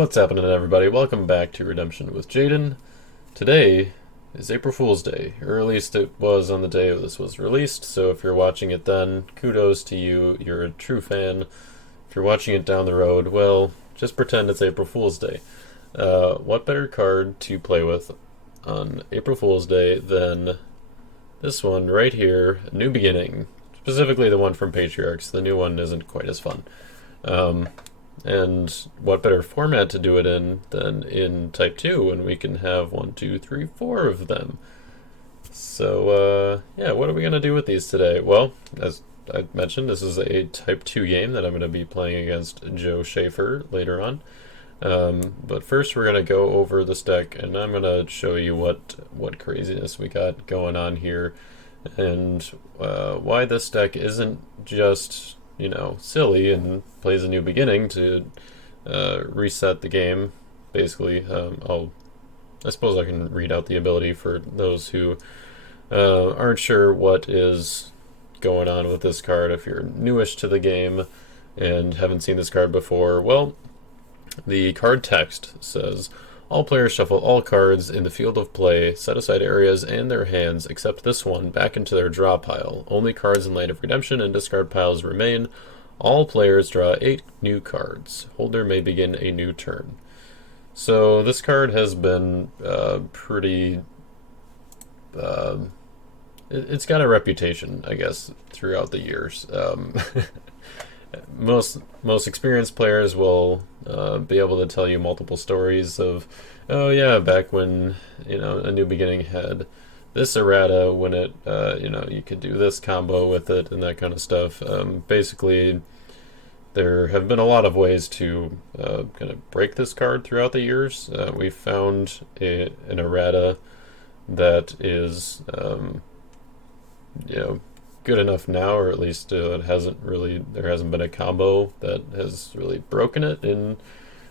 What's happening, everybody? Welcome back to Redemption with Jaden. Today is April Fool's Day, or at least it was on the day this was released, so if you're watching it then, kudos to you, you're a true fan. If you're watching it down the road, well, just pretend it's April Fool's Day. What better card to play with on April Fool's Day than this one right here, New Beginning, specifically the one from Patriarchs. The new one isn't quite as fun. And what better format to do it in than in Type 2 when we can have 1, 2, 3, 4 of them. So, yeah, what are we going to do with these today? Well, as I mentioned, this is a Type 2 game that I'm going to be playing against Joe Schaepher later on. But first we're going to go over this deck, and I'm going to show you what craziness we got going on here, and why this deck isn't just, you know, silly and plays a new beginning to reset the game. Basically, I suppose I can read out the ability for those who aren't sure what is going on with this card. If you're newish to the game and haven't seen this card before, well, the card text says, all players shuffle all cards in the field of play, set aside areas and their hands, except this one, back into their draw pile. Only cards in Land of Redemption and discard piles remain. All players draw 8 new cards. Holder may begin a new turn. So this card has been pretty... it's got a reputation, I guess, throughout the years. Most experienced players will be able to tell you multiple stories of, oh yeah, back when, you know, a New Beginning had this errata, when it, you know, you could do this combo with it and that kind of stuff. Basically, there have been a lot of ways to kind of break this card throughout the years. We found an errata that is, you know, good enough now, or at least there hasn't been a combo that has really broken it in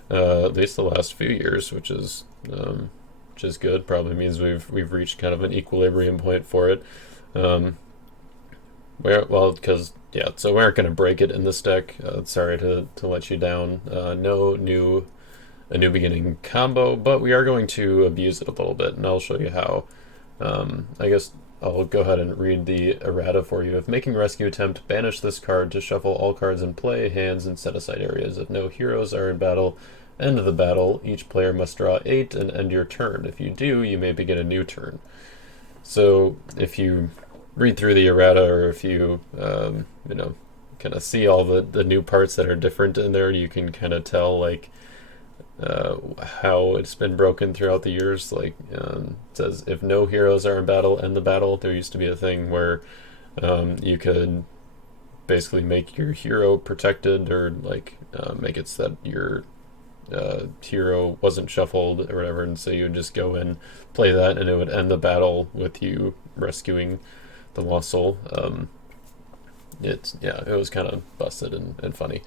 at least the last few years, which is good. Probably means we've reached kind of an equilibrium point for it. Because yeah, so we aren't going to break it in this deck. Sorry to let you down. No new a New Beginning combo, but we are going to abuse it a little bit, and I'll show you how. I guess I'll go ahead and read the errata for you. If making rescue attempt, banish this card to shuffle all cards in play, hands, and set aside areas. If no heroes are in battle, end the battle. Each player must draw 8 and end your turn. If you do, you may begin a new turn. So if you read through the errata, or if you, you know, kind of see all the new parts that are different in there, you can kind of tell, like, how it's been broken throughout the years. Like, it says, if no heroes are in battle, end the battle. There used to be a thing where you could basically make your hero protected, or like make it so that your hero wasn't shuffled or whatever, and so you would just go in, play that, and it would end the battle with you rescuing the lost soul. It was kind of busted and funny.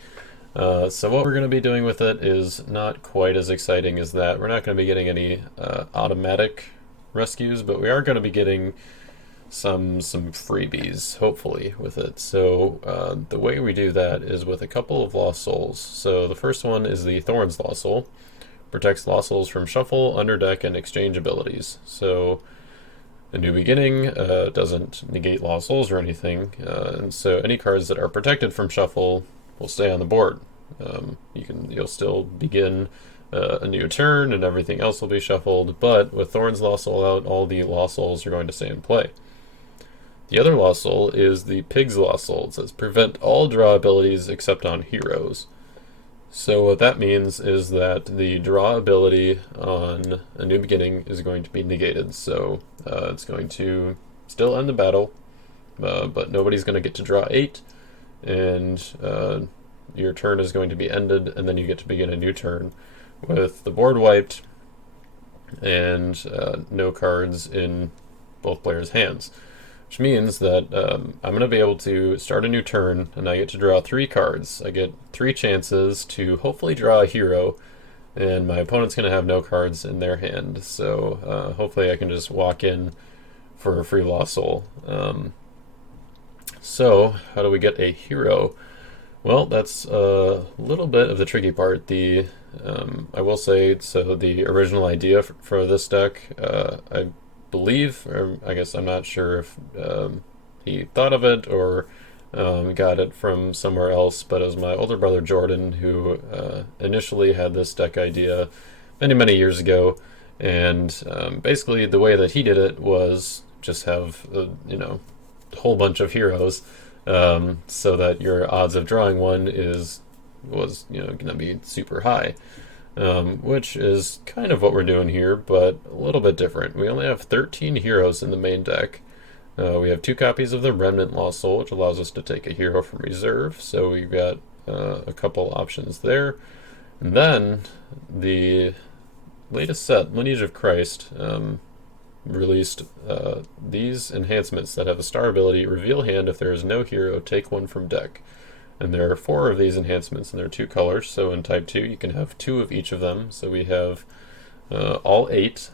So what we're going to be doing with it is not quite as exciting as that. We're not going to be getting any automatic rescues, but we are going to be getting some freebies, hopefully, with it. So the way we do that is with a couple of lost souls. So the first one is the Thorns Lost Soul. Protects lost souls from shuffle, underdeck, and exchange abilities. So a New Beginning doesn't negate lost souls or anything, and so any cards that are protected from shuffle will stay on the board. You'll still begin a new turn, and everything else will be shuffled, but with Thorns Lost Soul out, all the lost souls are going to stay in play. The other lost soul is the Pig's Lost Soul. It says prevent all draw abilities except on heroes. So what that means is that the draw ability on a New Beginning is going to be negated. So it's going to still end the battle, but nobody's going to get to draw 8, and your turn is going to be ended, and then you get to begin a new turn with the board wiped and no cards in both players' hands. Which means that I'm going to be able to start a new turn, and I get to draw 3 cards. I get 3 chances to hopefully draw a hero, and my opponent's going to have no cards in their hand. So hopefully I can just walk in for a free lost soul. So how do we get a hero? Well, that's a little bit of the tricky part. I will say, so the original idea for this deck, I believe, or I guess I'm not sure if he thought of it or got it from somewhere else, but it was my older brother Jordan who initially had this deck idea many, many years ago. And basically, the way that he did it was just have, a whole bunch of heroes, so that your odds of drawing one was going to be super high, which is kind of what we're doing here, but a little bit different. We only have 13 heroes in the main deck. We have 2 copies of the Remnant Lost Soul, which allows us to take a hero from reserve, so we've got a couple options there. And then the latest set, Lineage of Christ, released these enhancements that have a star ability: reveal hand if there is no hero, take one from deck. And there are 4 of these enhancements, and they're 2 colors, so in type 2 you can have 2 of each of them. So we have all 8.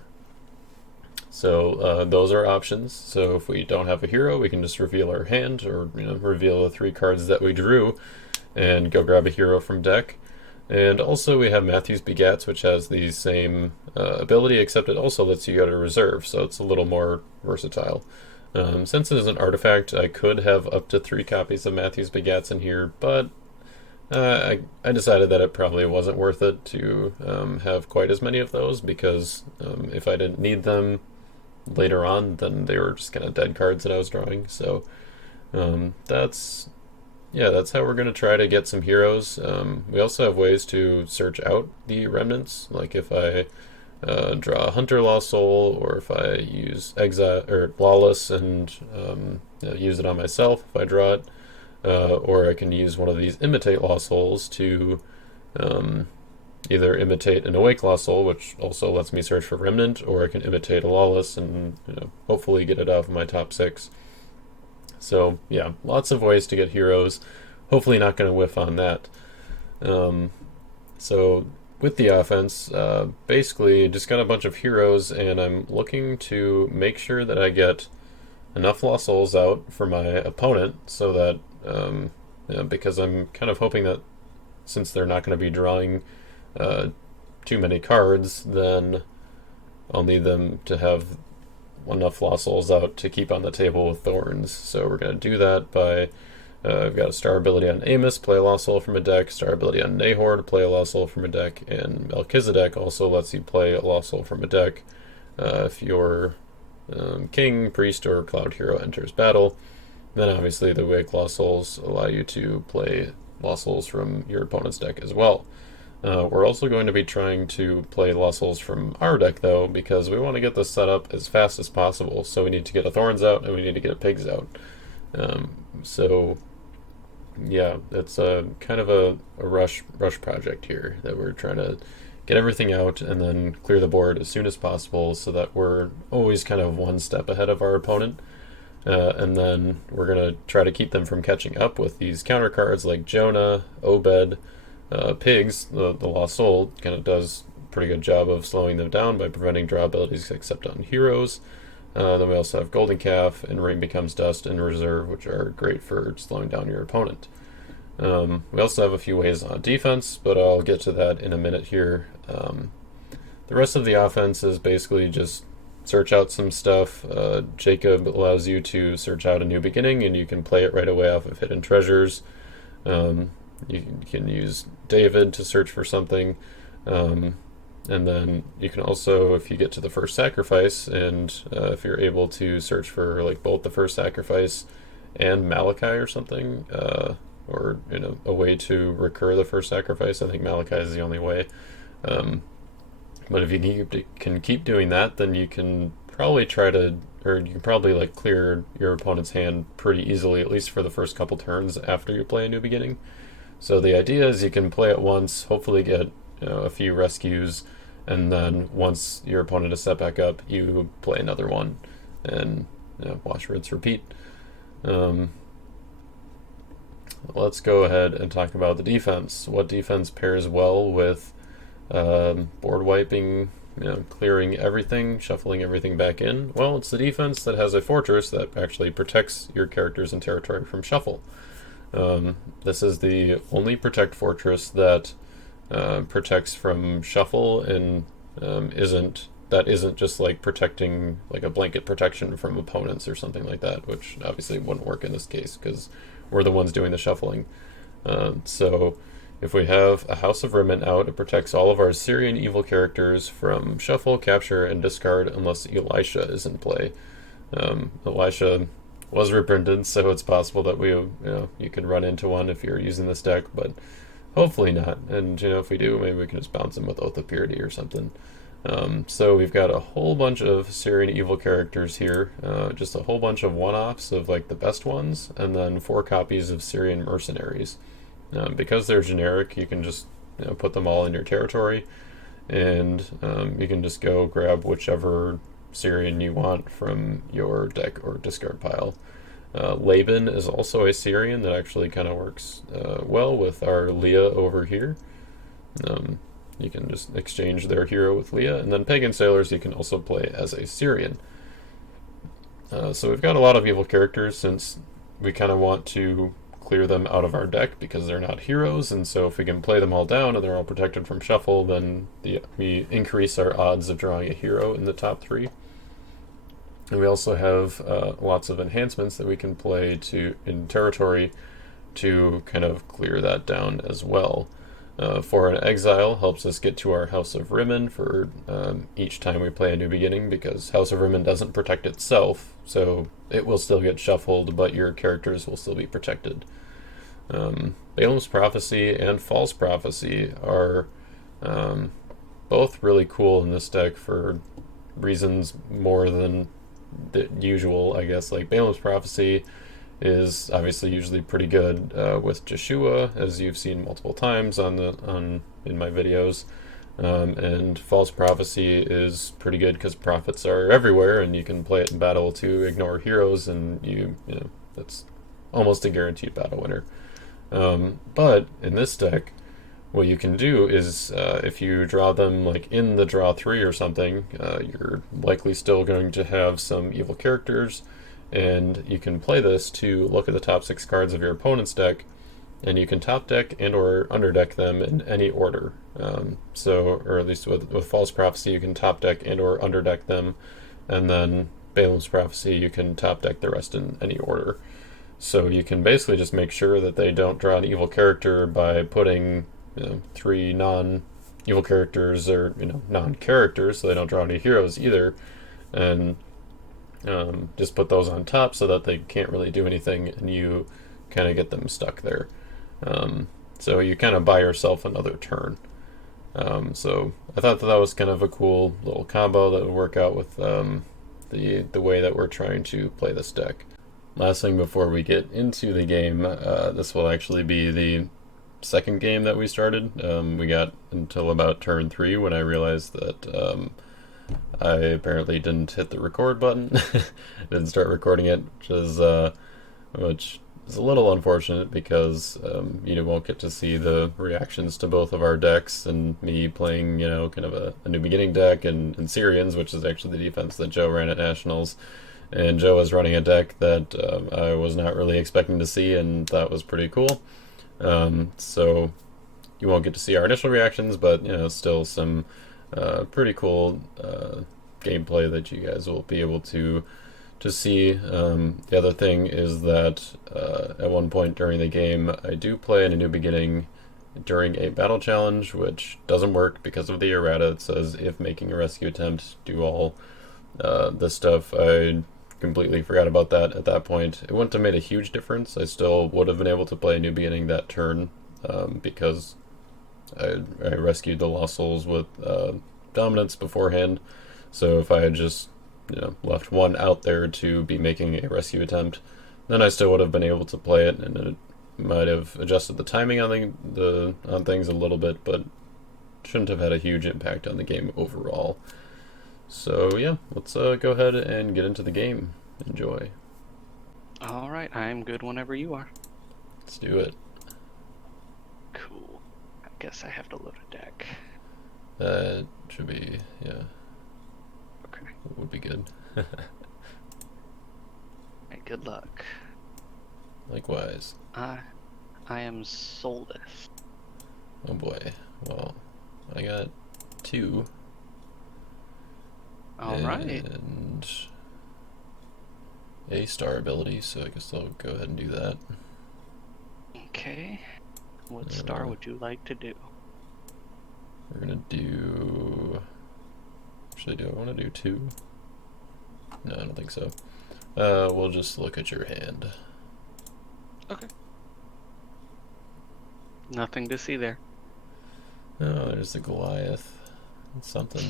So those are options. So if we don't have a hero, we can just reveal our hand, or reveal the 3 cards that we drew and go grab a hero from deck. And also we have Matthew's Begats, which has the same ability, except it also lets you go to reserve, so it's a little more versatile. Since it is an artifact, I could have up to 3 copies of Matthew's Begats in here, but I decided that it probably wasn't worth it to have quite as many of those, because if I didn't need them later on, then they were just kind of dead cards that I was drawing. So that's how we're going to try to get some heroes. We also have ways to search out the remnants, like if I draw a Hunter Lost Soul, or if I use Exile or Lawless and use it on myself if I draw it, or I can use one of these Imitate Lost Souls to either imitate an Awake Lost Soul, which also lets me search for Remnant, or I can imitate a Lawless and hopefully get it out of my top 6. So yeah, lots of ways to get heroes. Hopefully not going to whiff on that. So with the offense, basically just got a bunch of heroes, and I'm looking to make sure that I get enough Lost Souls out for my opponent, so that because I'm kind of hoping that since they're not going to be drawing too many cards, then I'll need them to have enough Lost Souls out to keep on the table with Thorns. So we're going to do that by we've got a star ability on Amos, play a Lost Soul from a deck; star ability on Nahor to play a Lost Soul from a deck; and Melchizedek also lets you play a Lost Soul from a deck if your King, Priest, or Cloud Hero enters battle. Then obviously the Wake Lost Souls allow you to play Lost Souls from your opponent's deck as well. We're also going to be trying to play Lost Souls from our deck, though, because we want to get this set up as fast as possible. So we need to get a Thorns out, and we need to get a Pigs out. So yeah, it's a kind of a rush project here, that we're trying to get everything out and then clear the board as soon as possible, so that we're always kind of one step ahead of our opponent. And then we're going to try to keep them from catching up with these counter cards like Jonah, Obed, Pigs. The Lost Soul kind of does a pretty good job of slowing them down by preventing draw abilities except on heroes. Then we also have Golden Calf and Rain Becomes Dust in reserve, which are great for slowing down your opponent. We also have a few ways on defense, but I'll get to that in a minute here. The rest of the offense is basically just search out some stuff. Jacob allows you to search out a new beginning, and you can play it right away off of hidden treasures. You can use David to search for something. And then you can also, if you get to the first sacrifice, and if you're able to search for like both the first sacrifice and Malachi or something, or a way to recur the first sacrifice. I think Malachi is the only way. But if you can keep doing that, then you can probably like clear your opponent's hand pretty easily, at least for the first couple turns after you play a new beginning. So the idea is you can play it once, hopefully get a few rescues, and then once your opponent is set back up, you play another one, and wash, rinse, repeat. Let's go ahead and talk about the defense. What defense pairs well with board wiping, clearing everything, shuffling everything back in? Well, it's the defense that has a fortress that actually protects your characters and territory from shuffle. This is the only Protect Fortress that protects from shuffle and isn't just like protecting like a blanket protection from opponents or something like that, which obviously wouldn't work in this case because we're the ones doing the shuffling. So if we have a House of Rimmon out, it protects all of our Syrian evil characters from shuffle, capture, and discard unless Elisha is in play. Elisha was reprinted, so it's possible that you could run into one if you're using this deck, but hopefully not. And if we do, maybe we can just bounce him with Oath of Purity or something. So we've got a whole bunch of Syrian evil characters here, just a whole bunch of one-offs of like the best ones, and then 4 copies of Syrian mercenaries. Because they're generic, you can just put them all in your territory, and you can just go grab whichever Syrian you want from your deck or discard pile. Laban is also a Syrian that actually kind of works well with our Leah over here. You can just exchange their hero with Leah, and then Pagan Sailors you can also play as a Syrian. So we've got a lot of evil characters since we kind of want to clear them out of our deck because they're not heroes, and so if we can play them all down and they're all protected from shuffle, then we increase our odds of drawing a hero in the top 3. And we also have lots of enhancements that we can play in territory to kind of clear that down as well. For an Exile helps us get to our House of Rimmon for each time we play a New Beginning, because House of Rimmon doesn't protect itself, so it will still get shuffled, but your characters will still be protected. Balaam's Prophecy and False Prophecy are both really cool in this deck for reasons more than the usual, I guess. Like Balaam's Prophecy is obviously usually pretty good with Joshua, as you've seen multiple times in my videos. And False Prophecy is pretty good because prophets are everywhere, and you can play it in battle to ignore heroes, and that's almost a guaranteed battle winner. But in this deck, what you can do is if you draw them like in the draw 3 or something, you're likely still going to have some evil characters, and you can play this to look at the top 6 cards of your opponent's deck, and you can top deck and or underdeck them in any order. Or at least with False Prophecy, you can top deck and or underdeck them, and then Balaam's Prophecy, you can top deck the rest in any order. So you can basically just make sure that they don't draw an evil character by putting 3 non-evil characters or non-characters, so they don't draw any heroes either, and just put those on top so that they can't really do anything, and you kind of get them stuck there. So you kind of buy yourself another turn. So I thought that was kind of a cool little combo that would work out with the way that we're trying to play this deck. Last thing before we get into the game, this will actually be the second game that we started. We got until about turn 3 when I realized that I apparently didn't hit the record button. Didn't start recording it, which is a little unfortunate because you won't get to see the reactions to both of our decks and me playing kind of a New Beginning deck and Syrians, which is actually the defense that Joe ran at Nationals. And Joe was running a deck that I was not really expecting to see, and that was pretty cool. So you won't get to see our initial reactions, but still some pretty cool gameplay that you guys will be able to see. The other thing is that at one point during the game, I do play in a New Beginning during a battle challenge, which doesn't work because of the errata. It says if making a rescue attempt, do all this stuff. I completely forgot about that at that point. It wouldn't have made a huge difference. I still would have been able to play a New Beginning that turn because I rescued the Lost Souls with Dominance beforehand. So if I had just left one out there to be making a rescue attempt, then I still would have been able to play it, and it might have adjusted the timing on things a little bit, but shouldn't have had a huge impact on the game overall. So yeah, let's go ahead and get into the game. Enjoy. All right, I'm good whenever you are. Let's do it. Cool. I guess I have to load a deck. That should be, yeah. Okay. Would be good. Hey, good luck. Likewise. I am soulless. Oh boy. Well, I got 2. All right. And a star ability, so I guess I'll go ahead and do that. Okay. What star would you like to do? We're gonna do... Actually, do I want to do 2? No, I don't think so. We'll just look at your hand. Okay. Nothing to see there. Oh, there's the Goliath. That's something.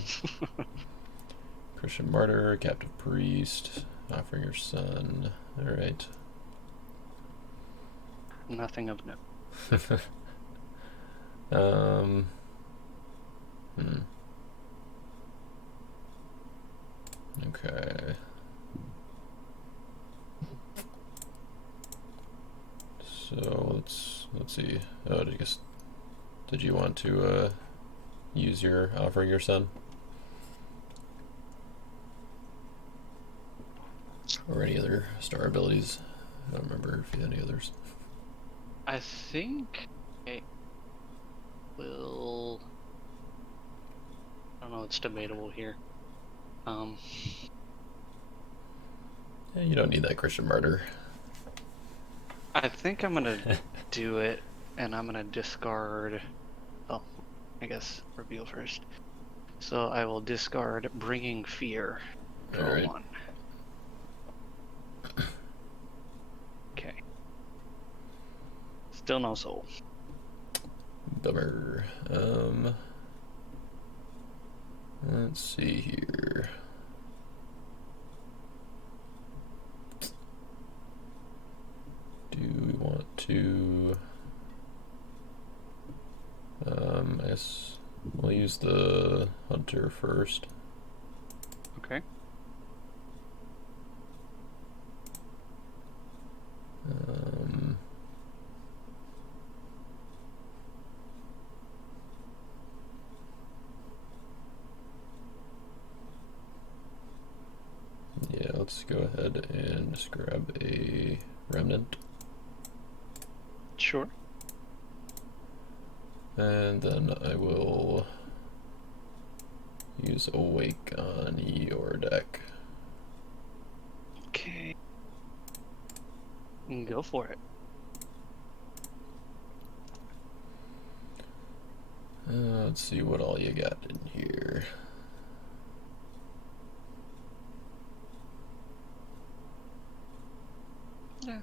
Christian martyr, captive priest, offering your son. Alright. Nothing of note. um... Hmm. Okay. So let's see. Oh, did you want to use your offering your son? Or any other star abilities? I don't remember if you had any others. I think I will. I don't know. It's debatable here. Yeah, you don't need that Christian martyr. I think I'm gonna do it, and I'm gonna discard. Oh, I guess reveal first. So I will discard bringing fear. Draw Alright. 1. Okay. Still no soul. Bummer. Let's see here. Do we want to... I guess we'll use the hunter first. Okay. Yeah, let's go ahead and just grab a remnant. Sure. And then I will use Awake on your deck. Okay. Go for it. Let's see what all you got in here. Yeah.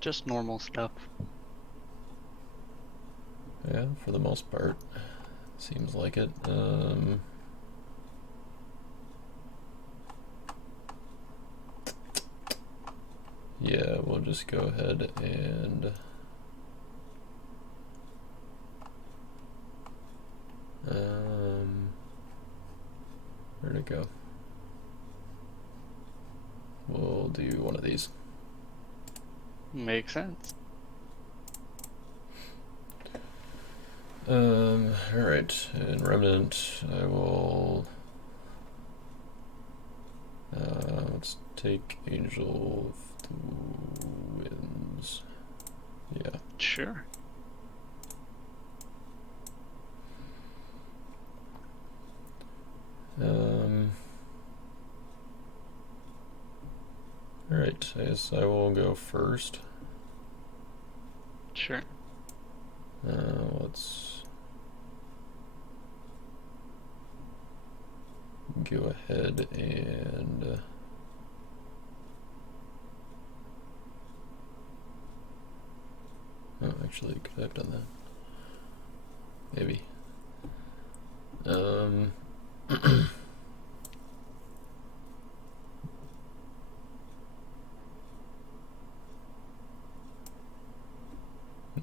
Just normal stuff. Yeah, for the most part. Seems like it. Yeah, we'll just go ahead and where'd it go? We'll do one of these. Makes sense. Alright, in Remnant, I will let's take Angel of the Winds. Yeah. Sure. Alright, I guess I will go first. Sure. Let's go ahead and oh, actually, could I have done that? Maybe.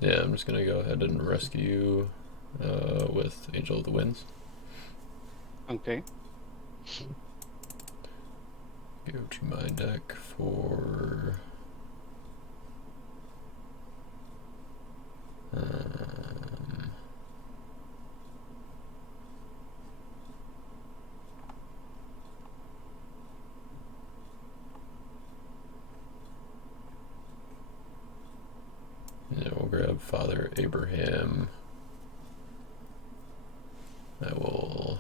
Yeah, I'm just gonna go ahead and rescue with Angel of the Winds. Okay. Go to my deck for yeah, we'll grab Father Abraham. I will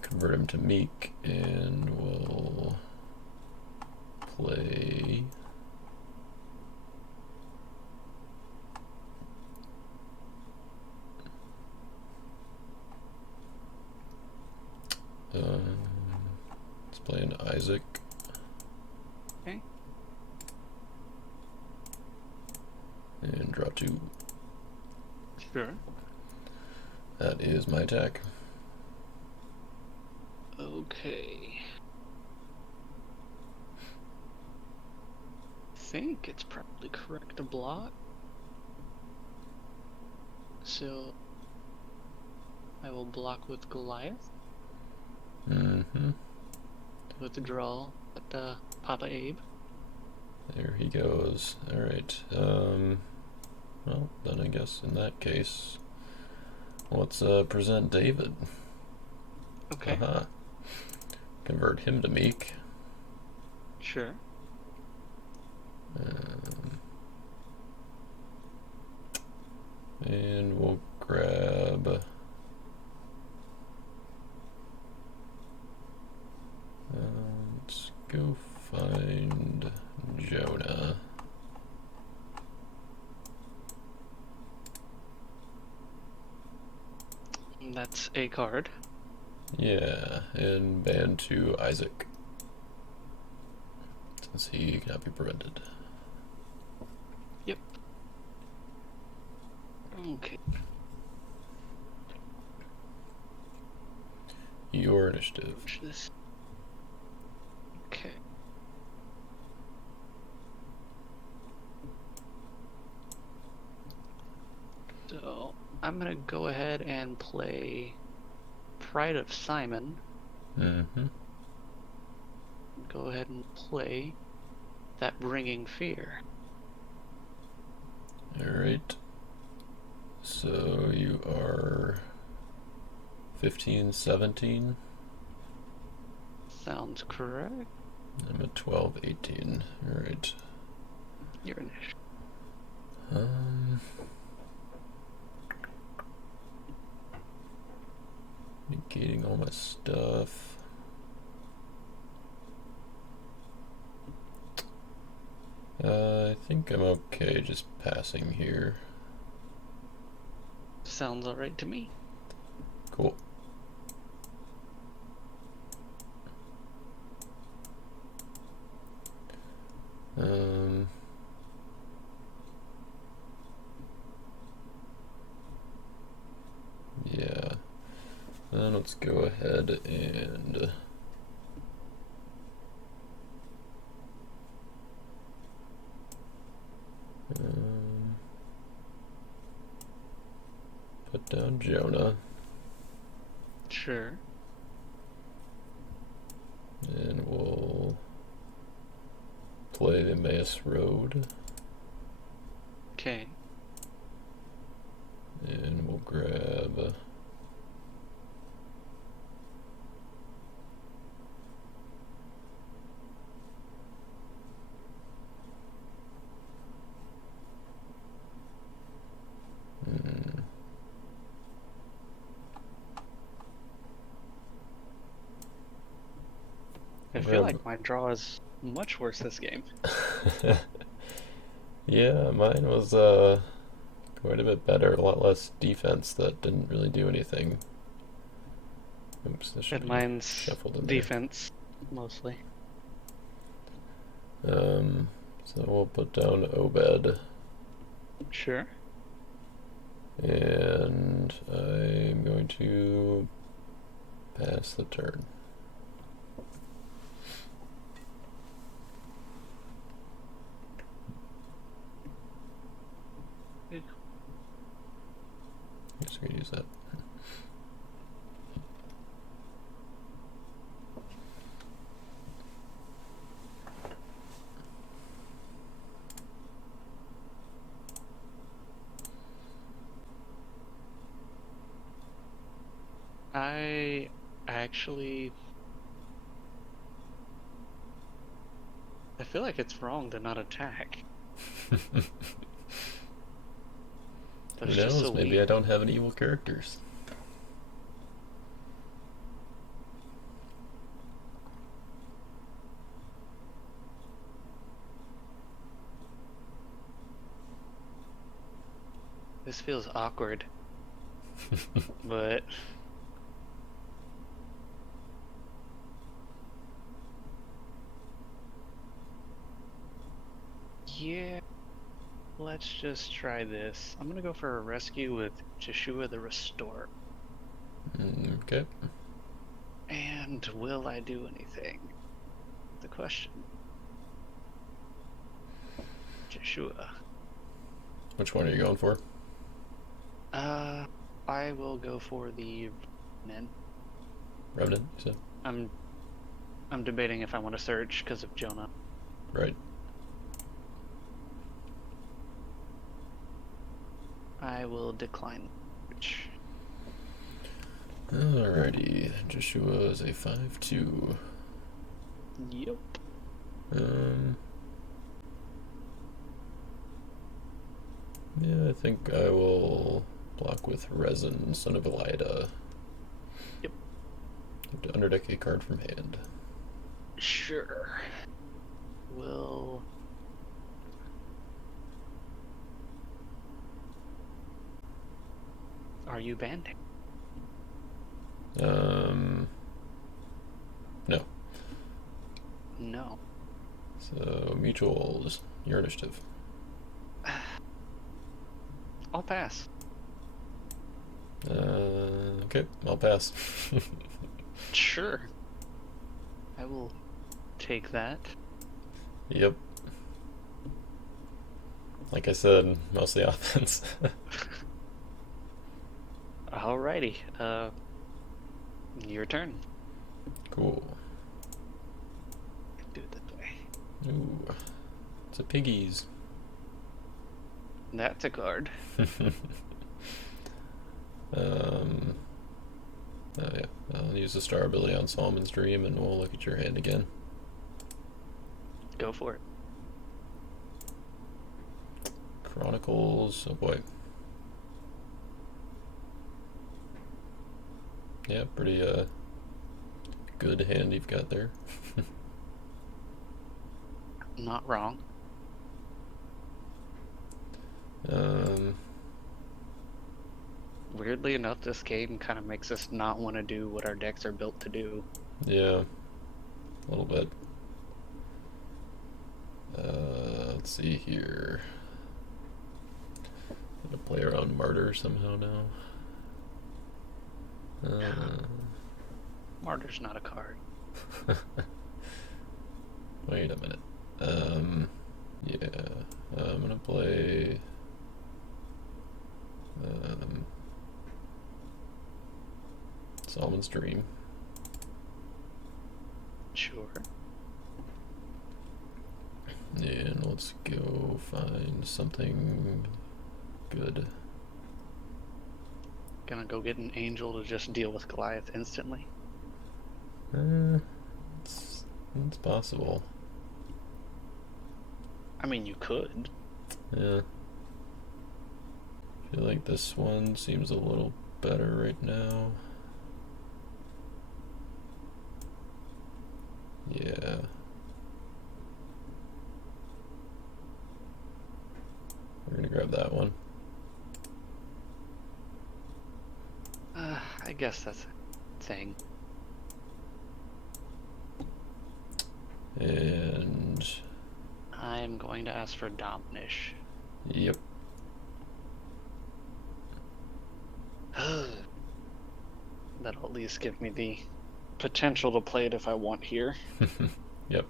convert him to meek, and we'll play let's play an Isaac. Okay. And draw 2. Sure. That is my attack. Okay. I think it's probably correct to block. So I will block with Goliath. Mm-hmm. Withdraw at Papa Abe. There he goes. Alright. Well, then I guess in that case, let's present David. Okay. Uh-huh. Convert him to meek. Sure. And we'll grab let's go find Jonah. That's a card. Yeah, and ban to Isaac, since he cannot be prevented. Yep. Okay. Your initiative. Watch this. Okay. So I'm gonna go ahead and play Pride of Simon. Mm-hmm. Go ahead and play that Bringing Fear. Alright. So you are 15, 17. Sounds correct. I'm at 12, 18. Alright. Your initiative. Negating all my stuff. I think I'm okay just passing here. Sounds alright to me. Cool. Yeah. Then let's go ahead and put down Jonah. Sure. And we'll play the Emmaus Road. Okay. And we'll grab I feel like my draw is much worse this game. yeah, mine was quite a bit better, a lot less defense that didn't really do anything. Oops, this should And be mine's shuffled in defense, mostly. there. So we'll put down Obed. Sure. And I'm going to pass the turn. Just gonna use that. I actually... I feel like it's wrong to not attack. But Who it's just knows? so Maybe I weak. don't have any evil characters. This feels awkward, but yeah, let's just try this. I'm gonna go for a rescue with Joshua the Restorer. Okay. And will I do anything? The question. Joshua. Which one are you going for? Uh, I will go for the Revenant. Revenant, you said? I'm I'm debating if I want to search because of Jonah. Right. I will decline search. Alrighty. Joshua is a 5-2. Yep. Um. Yeah, I think I will block with Resin, Son of Elida. Yep. Have to underdeck a card from hand. Sure. Will. Are you banding? No. No. So, mutuals, your initiative. I'll pass. Okay, I'll pass. Sure. I will take that. Yep. Like I said, mostly offense. Alrighty. Your turn. Cool. Do it this way. Ooh, it's a piggies. That's a card. Oh yeah, I'll use the star ability on Solomon's Dream, and we'll look at your hand again. Go for it. Chronicles. Oh boy. Yeah, pretty good hand you've got there. Not wrong. Um, Weirdly enough, this game kind of makes us not want to do what our decks are built to do. yeah, a little bit. Let's see here. I'm gonna play around Martyr somehow now. Martyr's not a card. Wait a minute. Yeah, I'm gonna play. Solomon's Dream. Sure. And let's go find something good. Gonna go get an angel to just deal with Goliath instantly. It's possible. I mean, you could. Yeah. I feel like this one seems a little better right now. Yeah. We're gonna grab that one. I guess that's a thing. And I'm going to ask for Dominish. yep. That'll at least give me the potential to play it if I want here. Yep.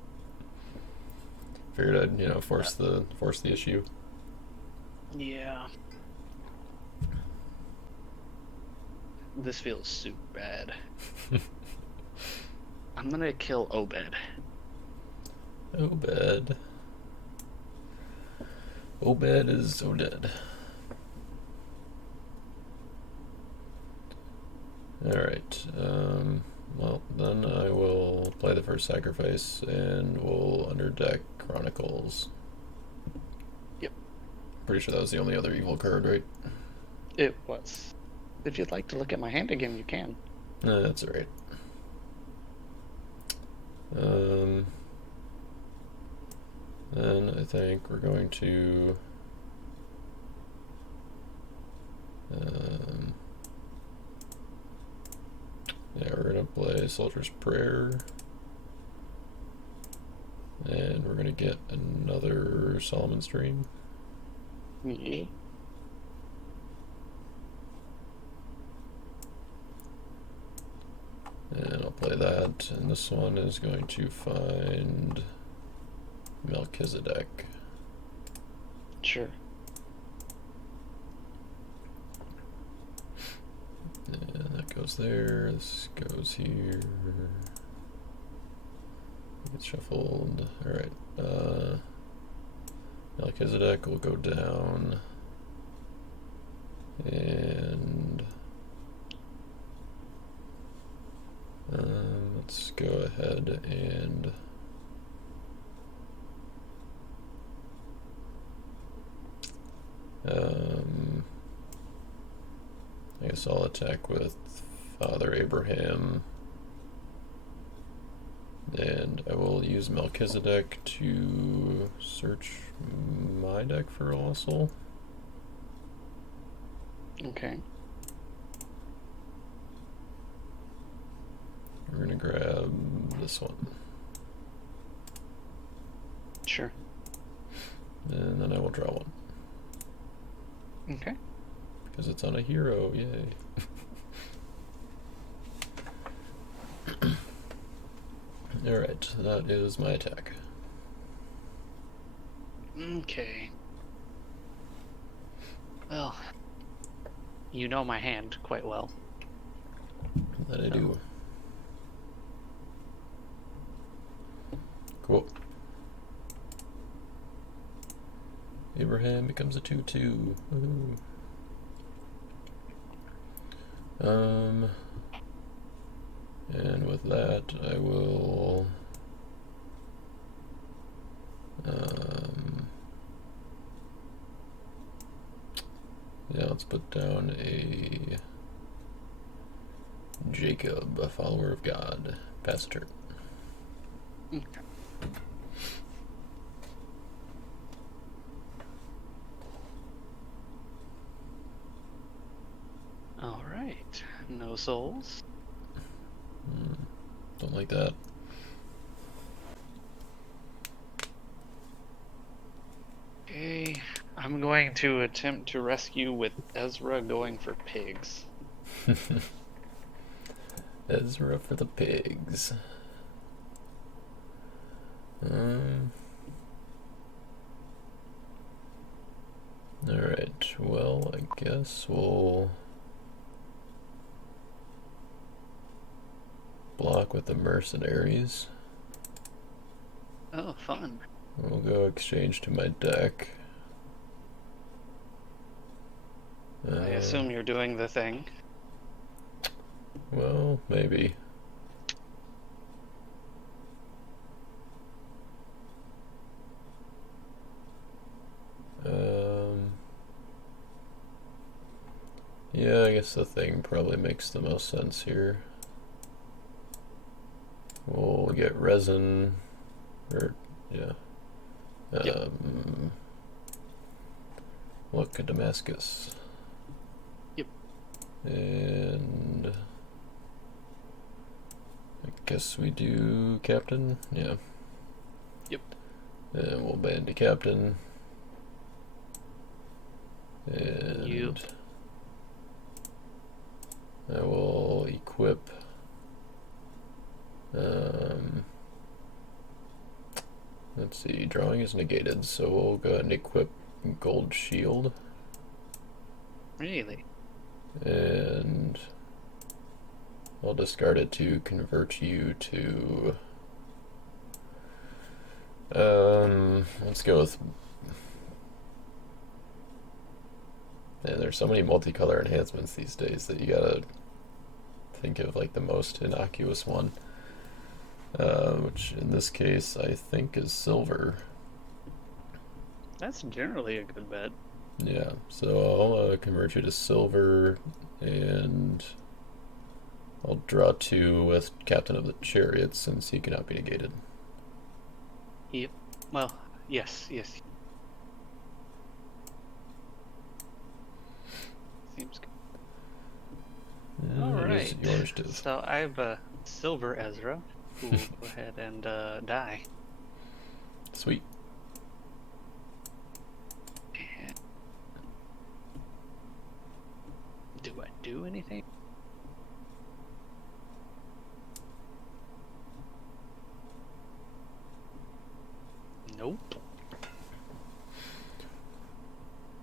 Figured I'd, force the issue. Yeah. This feels super bad. I'm gonna kill Obed. Obed. Obed is so dead. Alright, well, then I will play the first sacrifice, and we'll underdeck Chronicles. Yep. Pretty sure that was the only other evil card, right? It was. If you'd like to look at my hand again, you can. That's alright. Then I think we're going to yeah, we're gonna play Soldier's Prayer, and we're gonna get another Solomon's Dream. Yeah. And I'll play that, and this one is going to find Melchizedek. Sure. And that goes there, this goes here. Gets shuffled. Alright. Melchizedek will go down. And let's go ahead and I guess I'll attack with Father Abraham, and I will use Melchizedek to search my deck for a Lost Soul. Okay. We're gonna grab this one. Sure. And then I will draw one. Okay. Because it's on a hero, yay. Alright, that is my attack. Okay. Well, you know my hand quite well. That I do. Cool. Abraham becomes a 2/2. Woohoo. And with that, I will yeah, let's put down a Jacob, a follower of God. Pass turn. Okay. All right. No souls. Don't like that. Okay. I'm going to attempt to rescue with Ezra going for pigs. Ezra for the pigs. Alright, well, I guess we'll block with the mercenaries. Oh, fun. We'll go exchange to my deck. I assume you're doing the thing. Well, maybe. Yeah, I guess the thing probably makes the most sense here. We'll get resin, or, yeah. Yep. Look at Damascus. Yep. And I guess we do Captain, yeah. Yep. And we'll band to Captain. And Yep. I will equip let's see, drawing is negated, so we'll go ahead and equip Gold Shield. Really? And I'll discard it to convert you to let's go with, man, there's so many multicolor enhancements these days that you gotta think of like the most innocuous one, which in this case I think is silver. That's generally a good bet. Yeah, so I'll convert you to silver, and I'll draw two with Captain of the Chariots since he cannot be negated. Yep. Well, yes, yes. Seems good. All It is right. your initiative. So I have a silver Ezra who will go ahead and die. Sweet. And do I do anything? Nope.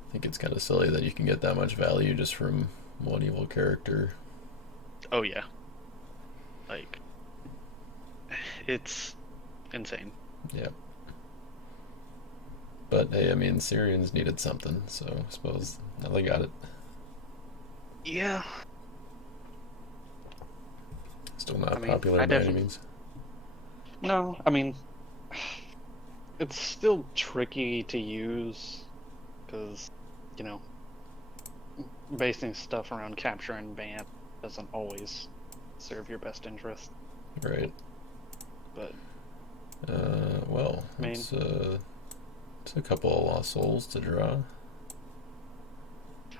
I think it's kind of silly that you can get that much value just from one evil character. Oh yeah. Like it's insane. Yeah. But hey, I mean, Syrians needed something, so I suppose now they got it. Yeah. Still I not mean, popular I by any definitely means. no. I mean, it's still tricky to use because you know basing stuff around capture and ban doesn't always serve your best interest. Right. But Well, I mean, it's a couple of lost souls to draw.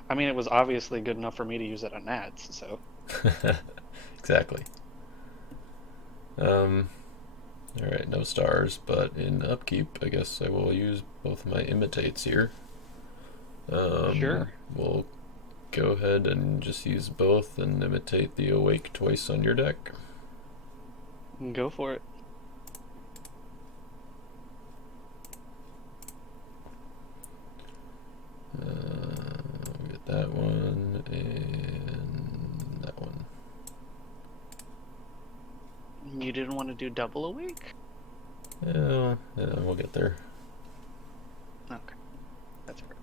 it was obviously good enough for me to use it on Nats. So Exactly. Um, all right, no stars, but in upkeep, I guess I will use both my imitates here. sure, We'll go ahead and just use both and imitate the awake twice on your deck. go for it. We'll get that one and that one. You didn't want to do double a week? Yeah, we'll get there. Okay, that's fair.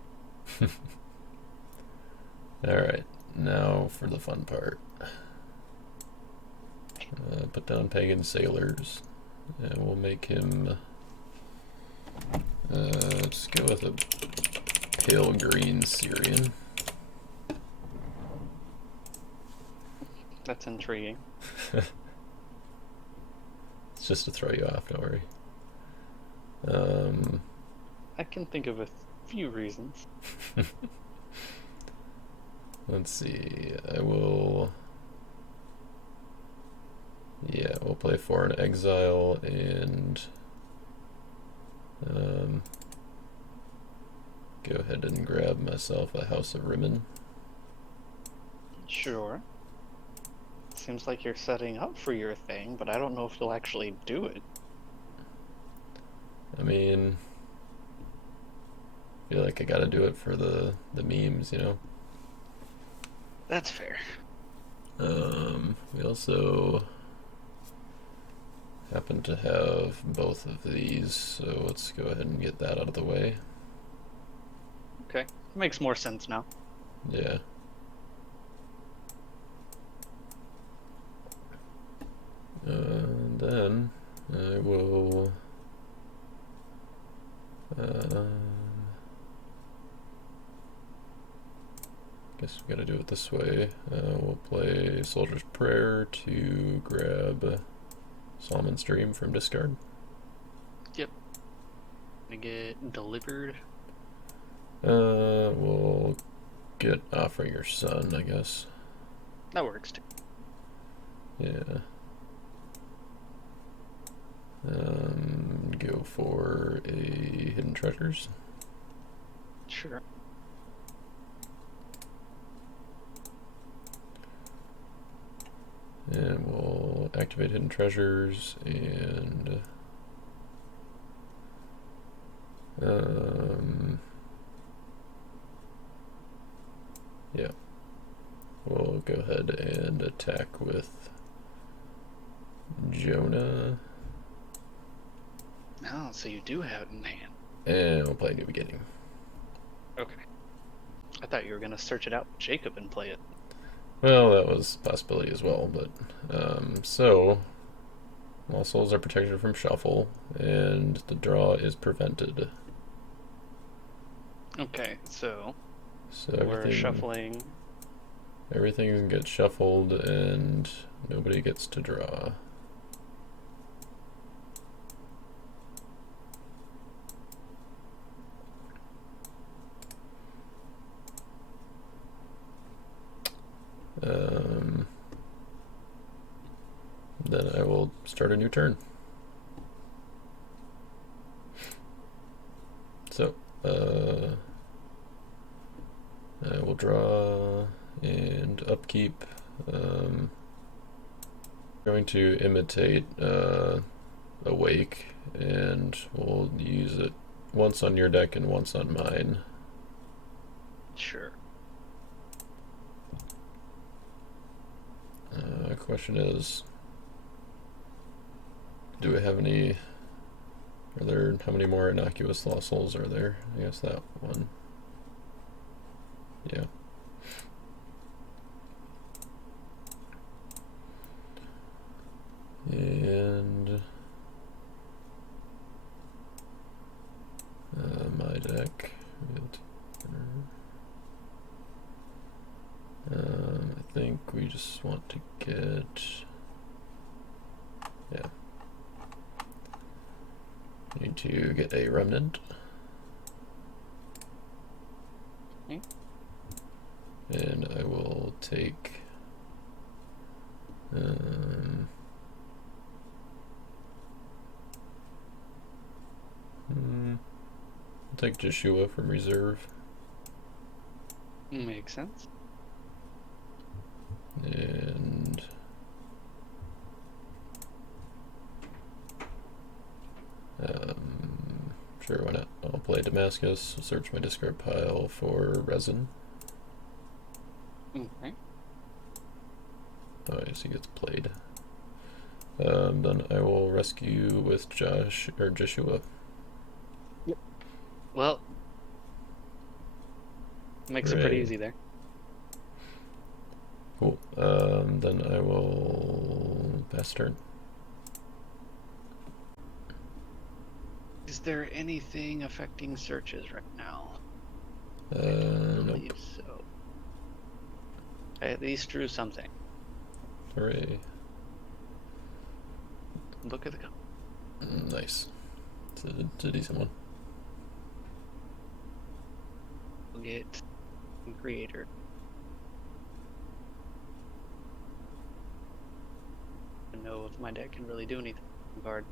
All right, now for the fun part. Put down pagan sailors, and we'll make him. Let's go with a pale green Syrian. That's intriguing. It's just to throw you off, don't worry. I can think of a few reasons. Let's see. I will. Yeah, we'll play Foreign Exile and go ahead and grab myself a House of Rimmon. Sure. Seems like you're setting up for your thing, but I don't know if you'll actually do it. I mean, I feel like I gotta do it for the memes, you know? That's fair. We also happen to have both of these, so let's go ahead and get that out of the way. Okay. Makes more sense now. Yeah. And then I will guess we gotta do it this way. We'll play Soldier's Prayer to grab Solomon's Dream from discard. Yep. Gonna get delivered. We'll get Offering Your Son, I guess. That works too. Yeah. Go for a Hidden Treasures. Sure. And we'll activate Hidden Treasures and yeah. We'll go ahead and attack with Jonah. Oh, so you do have it in hand. And we'll play New Beginning. Okay. I thought you were gonna search it out with Jacob and play it. Well, that was a possibility as well, but so Lost Souls are protected from shuffle, and the draw is prevented. Okay, so So we're shuffling. everything gets shuffled and nobody gets to draw. Then I will start a new turn. So, I will draw and upkeep. Going to imitate Awake, and we'll use it once on your deck and once on mine. Sure. Question is, do we have any? Are there, how many more innocuous lost souls are there? I guess that one. Yeah. And my deck. I think we just want to get. Yeah. Need to get a remnant. Okay. And I will take. I'll take Joshua from reserve. Makes sense. And sure, why not? I'll play Damascus, search my discard pile for resin. Okay. Oh, I guess he gets played. Then I will rescue with Joshua. Yep. Well, makes it pretty easy there. Cool. Then I will pass turn. Is there anything affecting searches right now? I Nope. believe so. I at least drew something. Hooray. Look at the Nice. It's a decent one. We'll get creator. To know if my deck can really do anything. Guard.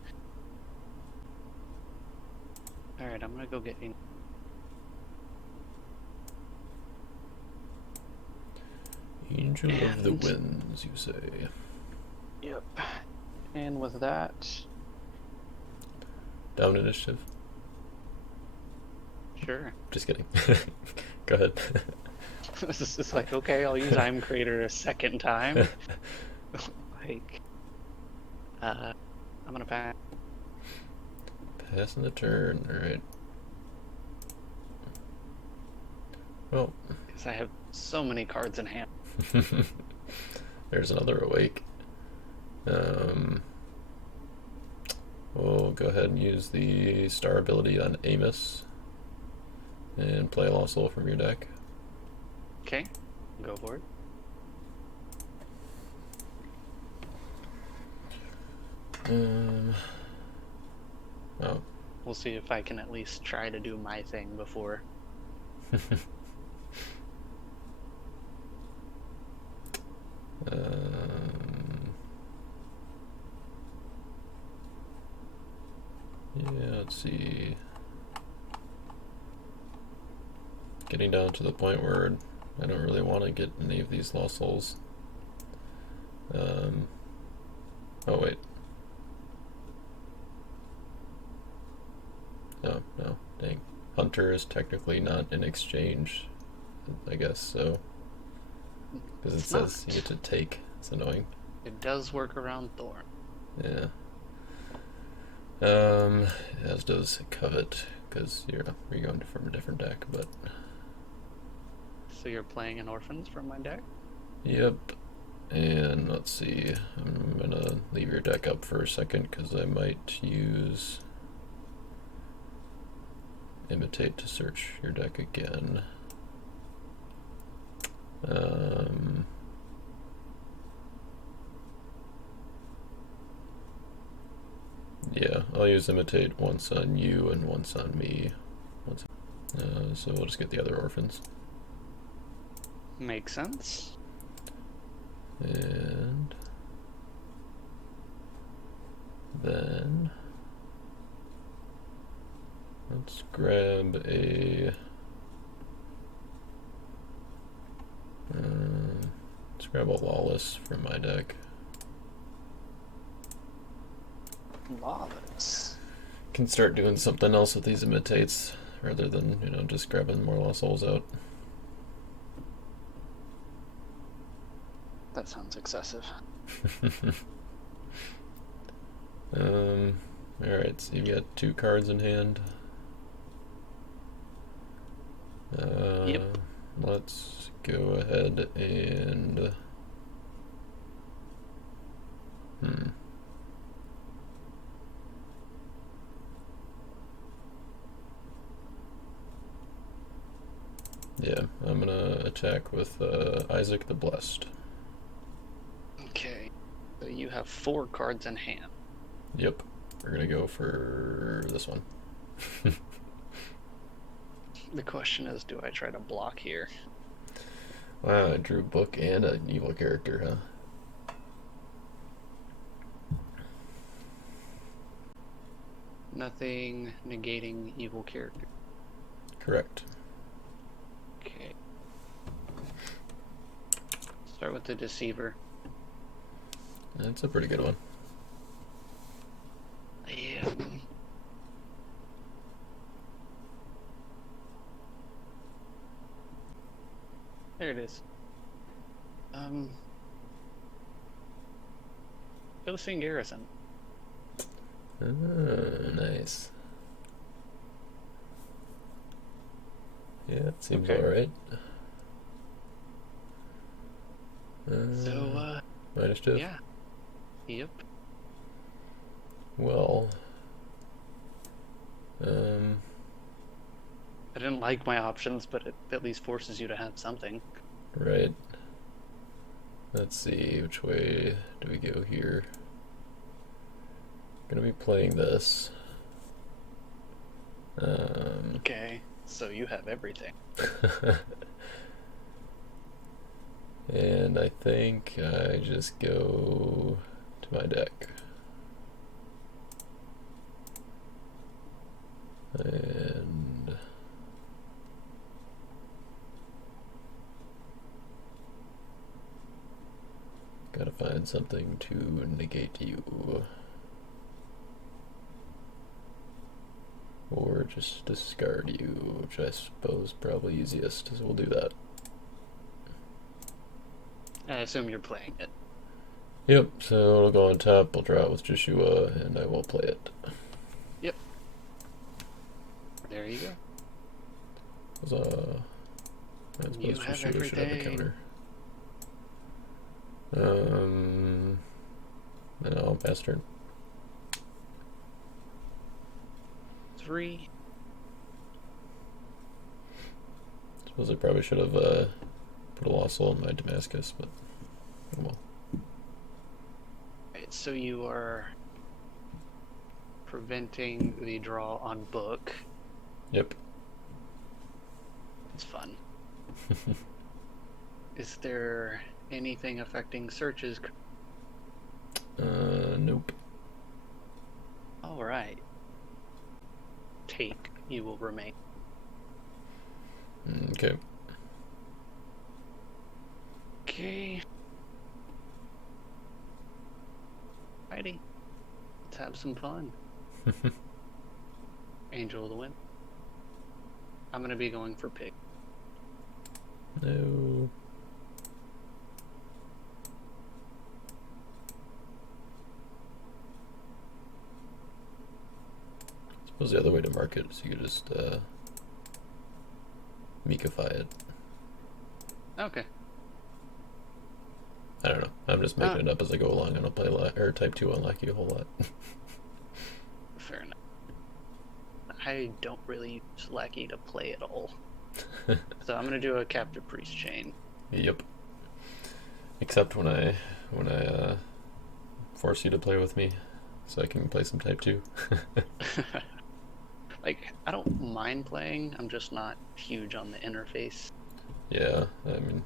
Alright, I'm gonna go get in. Angel of the Winds, you say? Yep. And with that, Down initiative? sure. Just kidding. Go ahead. It's just like, okay, I'll use I'm Creator a second time. Like, I'm gonna pass. Passing the turn, alright. Well, Because I have so many cards in hand. there's another Awake. We'll go ahead and use the star ability on Amos and play a Lost Soul from your deck. Okay, go for it. Oh. We'll see if I can at least try to do my thing before. Yeah, let's see. Getting down to the point where I don't really want to get any of these Lost Souls. Oh, wait. Oh, no. Dang. Hunter is technically not in exchange, I guess, so. Because it says you get to take. It's annoying. It does work around Thorn. Yeah. As does Covet, because you're going from a different deck, but. So you're playing an Orphans from my deck? Yep. And let's see. I'm gonna leave your deck up for a second because I might use. imitate to search your deck again. Yeah, I'll use imitate once on you and once on me. So we'll just get the other orphans. Makes sense. And then let's grab a lawless from my deck. Lawless. Can start doing something else with these imitates rather than, just grabbing more lost souls out. That sounds excessive. Alright, so you've got 2 cards in hand. Yep. Let's go ahead and yeah, I'm gonna attack with Isaac the Blessed. Okay. So you have 4 cards in hand. Yep. We're gonna go for this one. The question is, do I try to block here? Wow, I drew a book and an evil character, huh? Nothing negating evil character. Correct. Okay. Start with the Deceiver. That's a pretty good one. Yeah. There it is. Philistine Garrison. Oh, nice. Yeah, it seems Okay. alright. So, -2? yeah. Yep. Well, I didn't like my options, but it at least forces you to have something. right. Let's see, which way do we go here? Gonna be playing this. Okay, so you have everything. And I think I just go to my deck. And gotta find something to negate you. Or just discard you, which I suppose probably easiest, so we'll do that. I assume you're playing it. Yep, so it'll go on top, we'll draw it with Joshua, and I will play it. Yep. There you go. I suppose You have Joshua should have a everything. counter. No, pass turn. 3. Suppose I probably should have put a lost soul in my Damascus, but oh well. Right, so you are preventing the draw on book. Yep. It's fun. Is there anything affecting searches? Nope. Alright. Take, you will remain. Okay. Okay. Righty. Let's have some fun. Angel of the Wind. I'm gonna be going for pig. No. Suppose the other way to mark it is you could just Meekify it. Okay. I don't know. I'm just making it up as I go along. I don't play or type 2 unlock you a whole lot. Fair enough. I don't really use Lackey to play at all. So I'm gonna do a Captive Priest chain. Yep. Except when I force you to play with me, so I can play some type 2. Like, I don't mind playing, I'm just not huge on the interface. Yeah, I mean,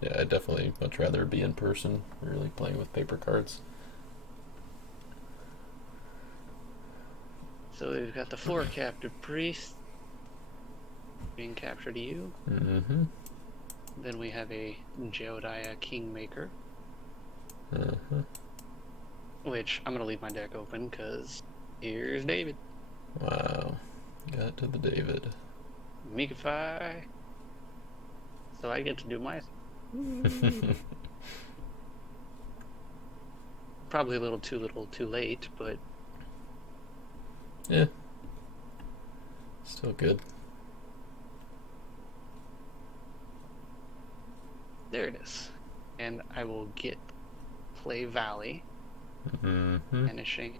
yeah, I'd definitely much rather be in person, really playing with paper cards. So we've got the 4 Captive Priests being captured to you. Mm-hmm. Then we have a Jeodiah Kingmaker, Uh-huh. which I'm gonna leave my deck open because here's David. Wow. Got to the David. Mikify. So I get to do my probably a little too late, but Yeah. Still good. there it is. And I will get play Valley, Mm-hmm. banishing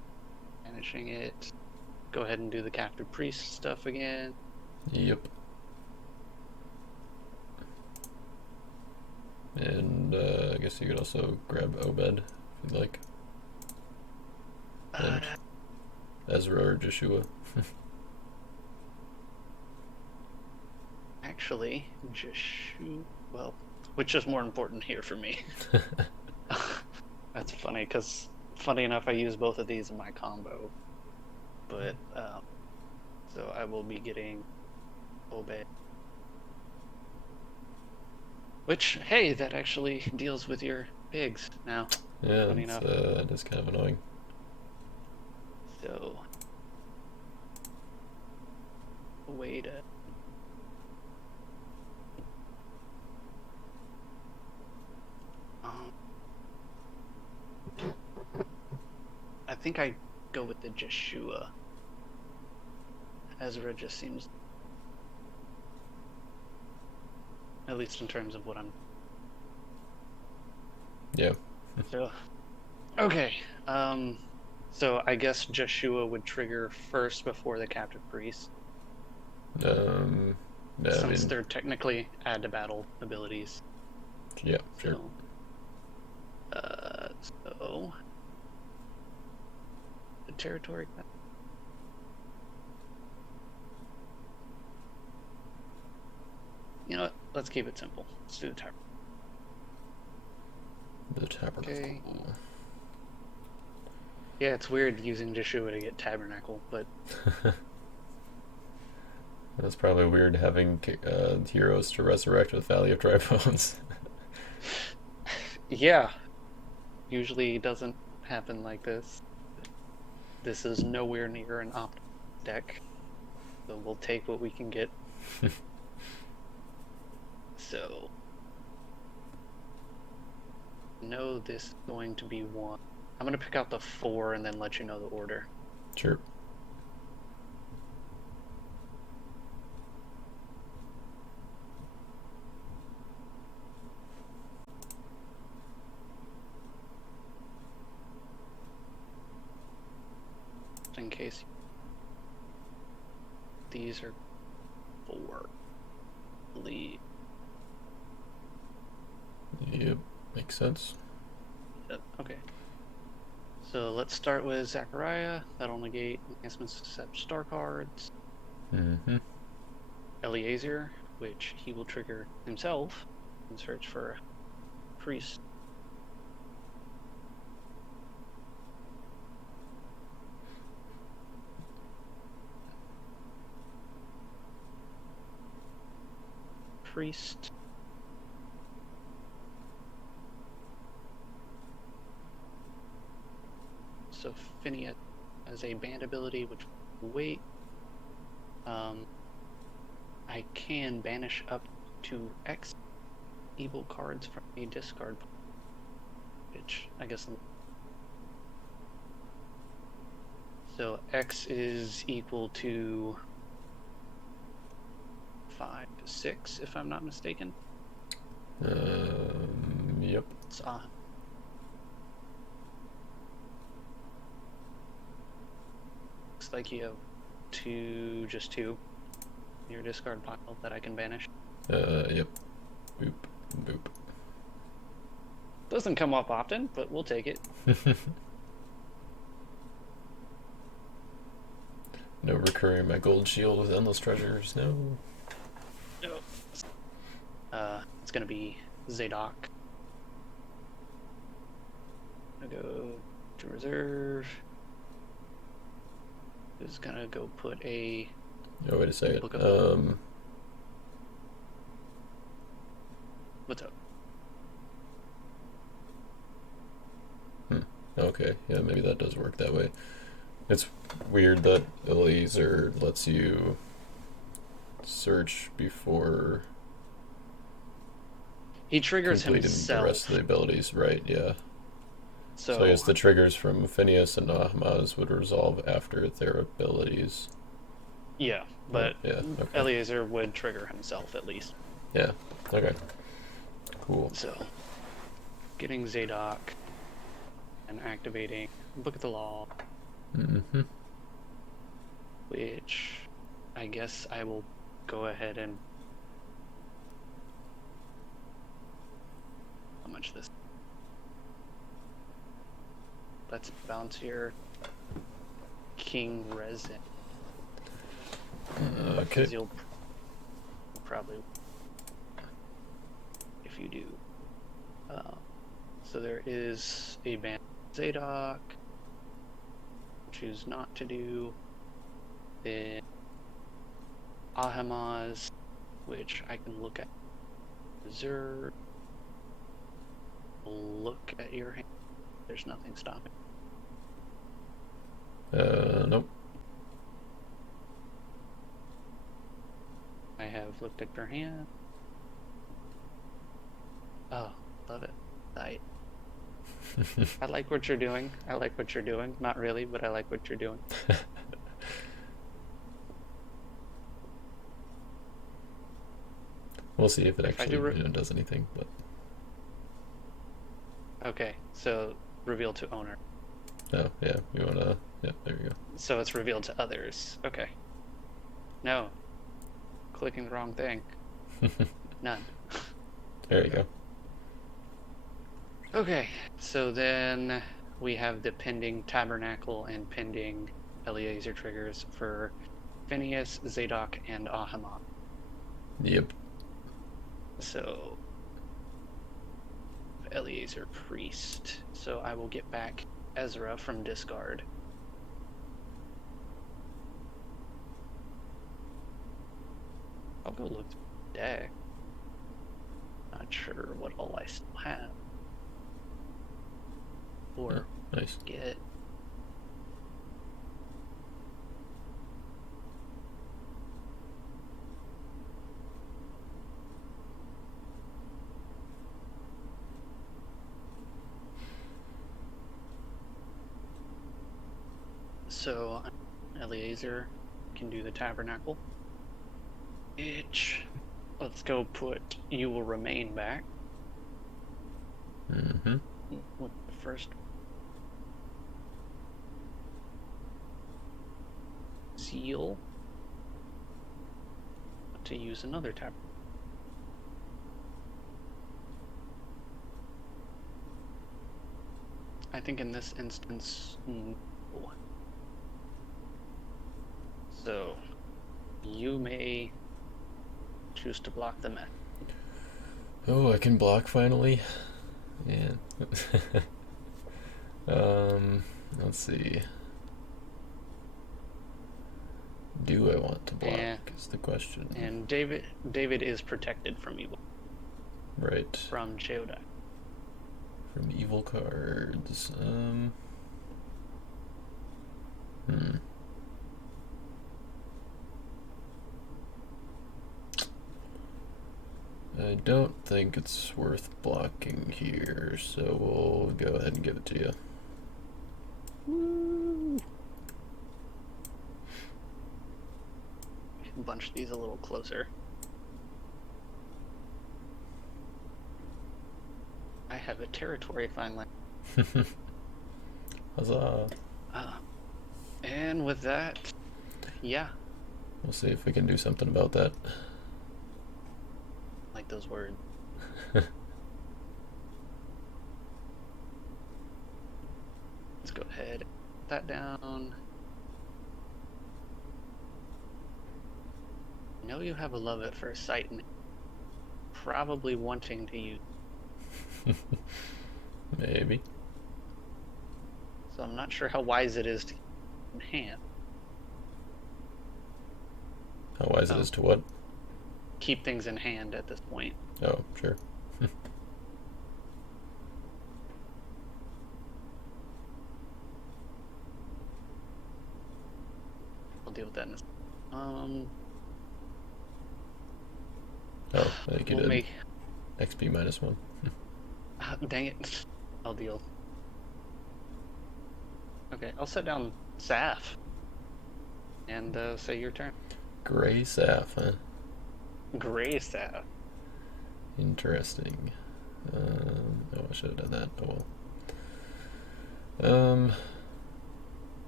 it. Go ahead and do the Captive Priest stuff again. Yep. And I guess you could also grab Obed if you'd like. And Ezra or Joshua. Actually, well, which is more important here for me? That's funny because, funny enough, I use both of these in my combo. But so I will be getting Obey. Which, hey, that actually deals with your pigs now. Yeah, Funny enough. that is kind of annoying. So, a way to. I think I go with the Joshua. Ezra just seems, at least in terms of what I'm. Yeah. So, okay. So I guess Joshua would trigger first before the Captive Priest, Yeah, since they're technically add to battle abilities. Yeah, sure. So the territory. You know what? Let's keep it simple. Let's do the timer. The Tabernacle. Okay. Yeah, it's weird using Joshua to get Tabernacle, but It's probably weird having heroes to resurrect with Valley of Dry Bones. yeah, usually doesn't happen like this. This is nowhere near an opt deck, so we'll take what we can get. So, know this is going to be one. I'm going to pick out the 4 and then let you know the order. Sure. Just in case. These are 4. Lead. Yep, makes sense. Okay. So let's start with Zachariah. That'll negate enhancements except star cards. Mm-hmm. Eliezer, which he will trigger himself and search for a priest. Priest. So Phineas has a banned ability, which will wait. I can banish up to X evil cards from a discard, which I guess. So X is equal to 5 to 6, if I'm not mistaken. Yep. It's looks like you have to just 2. Your discard pile that I can banish. Yep. Boop, boop. Doesn't come up often, but we'll take it. No recurring my gold shield with endless treasures. No. No. It's gonna be Zadok. I'm gonna go to reserve. Is gonna go put a. Oh, wait a second. What's up? Okay, yeah, maybe that does work that way. It's weird that Eliezer lets you search before He triggers completing himself. the rest of the abilities, right? Yeah. So I guess the triggers from Phineas and Ahmaz would resolve after their abilities. Yeah, but yeah, okay. Eliezer would trigger himself at least. Yeah. Okay. Cool. So, getting Zadok and activating Book of the Law, Mm-hmm. which I guess I will go ahead and how much this. Let's bounce here. King Resin. Okay. You'll probably, if you do. So there is a ban Zadok. Choose not to do. Then Ahmaz, which I can look at. Reserve. Look at your hand. There's nothing stopping. Nope. I have looked at your hand. Oh, love it. I like what you're doing. I like what you're doing. Not really, but I like what you're doing. We'll see if it actually do does anything, but. Okay, so reveal to owner. Oh, yeah, you wanna. Yeah, there you go. So it's revealed to others. Okay. No. Clicking the wrong thing. None. There you go. Okay, so then we have the pending Tabernacle and pending Eliezer triggers for Phineas, Zadok, and Ahmad. Yep. So Eliezer Priest. So I will get back Ezra from discard. I'll go look through the deck. Not sure what all I still have. Or Nice. get. So Eliezer can do the Tabernacle. Which, let's go put You Will Remain back. Mm-hmm. With the first seal to use another tab. I think in this instance, no. So you may choose to block the mess. Oh, I can block finally. Yeah. Let's see. Do I want to block? Is the question. And David is protected from evil. Right. From Sheodai. From evil cards. I don't think it's worth blocking here, so we'll go ahead and give it to you. Woo! Bunch these a little closer. I have a territory finally. Huzzah! And with that, Yeah, We'll see if we can do something about that. like those words. Let's go ahead. Put that down. I know you have a love at first sight and probably wanting to use. Maybe. So I'm not sure how wise it is to keep it in hand. How wise it is to what? Keep things in hand at this point. Oh, sure. I'll deal with that in a second. Oh, I think you We'll did. make. XP -1. Dang it. I'll deal. Okay, I'll set down Schaeph and say your turn. Gray Saf, huh? Gray Schaeph. Interesting. Oh, I should have done that. Oh well.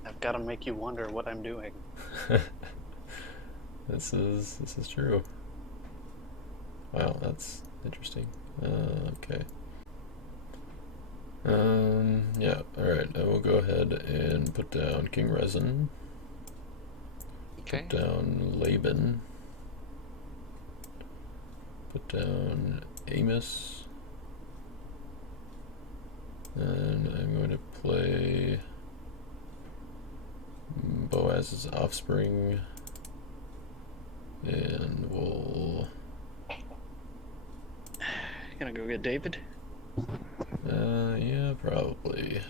I've got to make you wonder what I'm doing. This is true. Wow, that's interesting. Okay. Yeah, alright, I will go ahead and put down King Resin. Okay. Put down Laban. Put down Amos. And I'm going to play Boaz's Offspring. And we'll... Gonna go get David? Yeah, probably.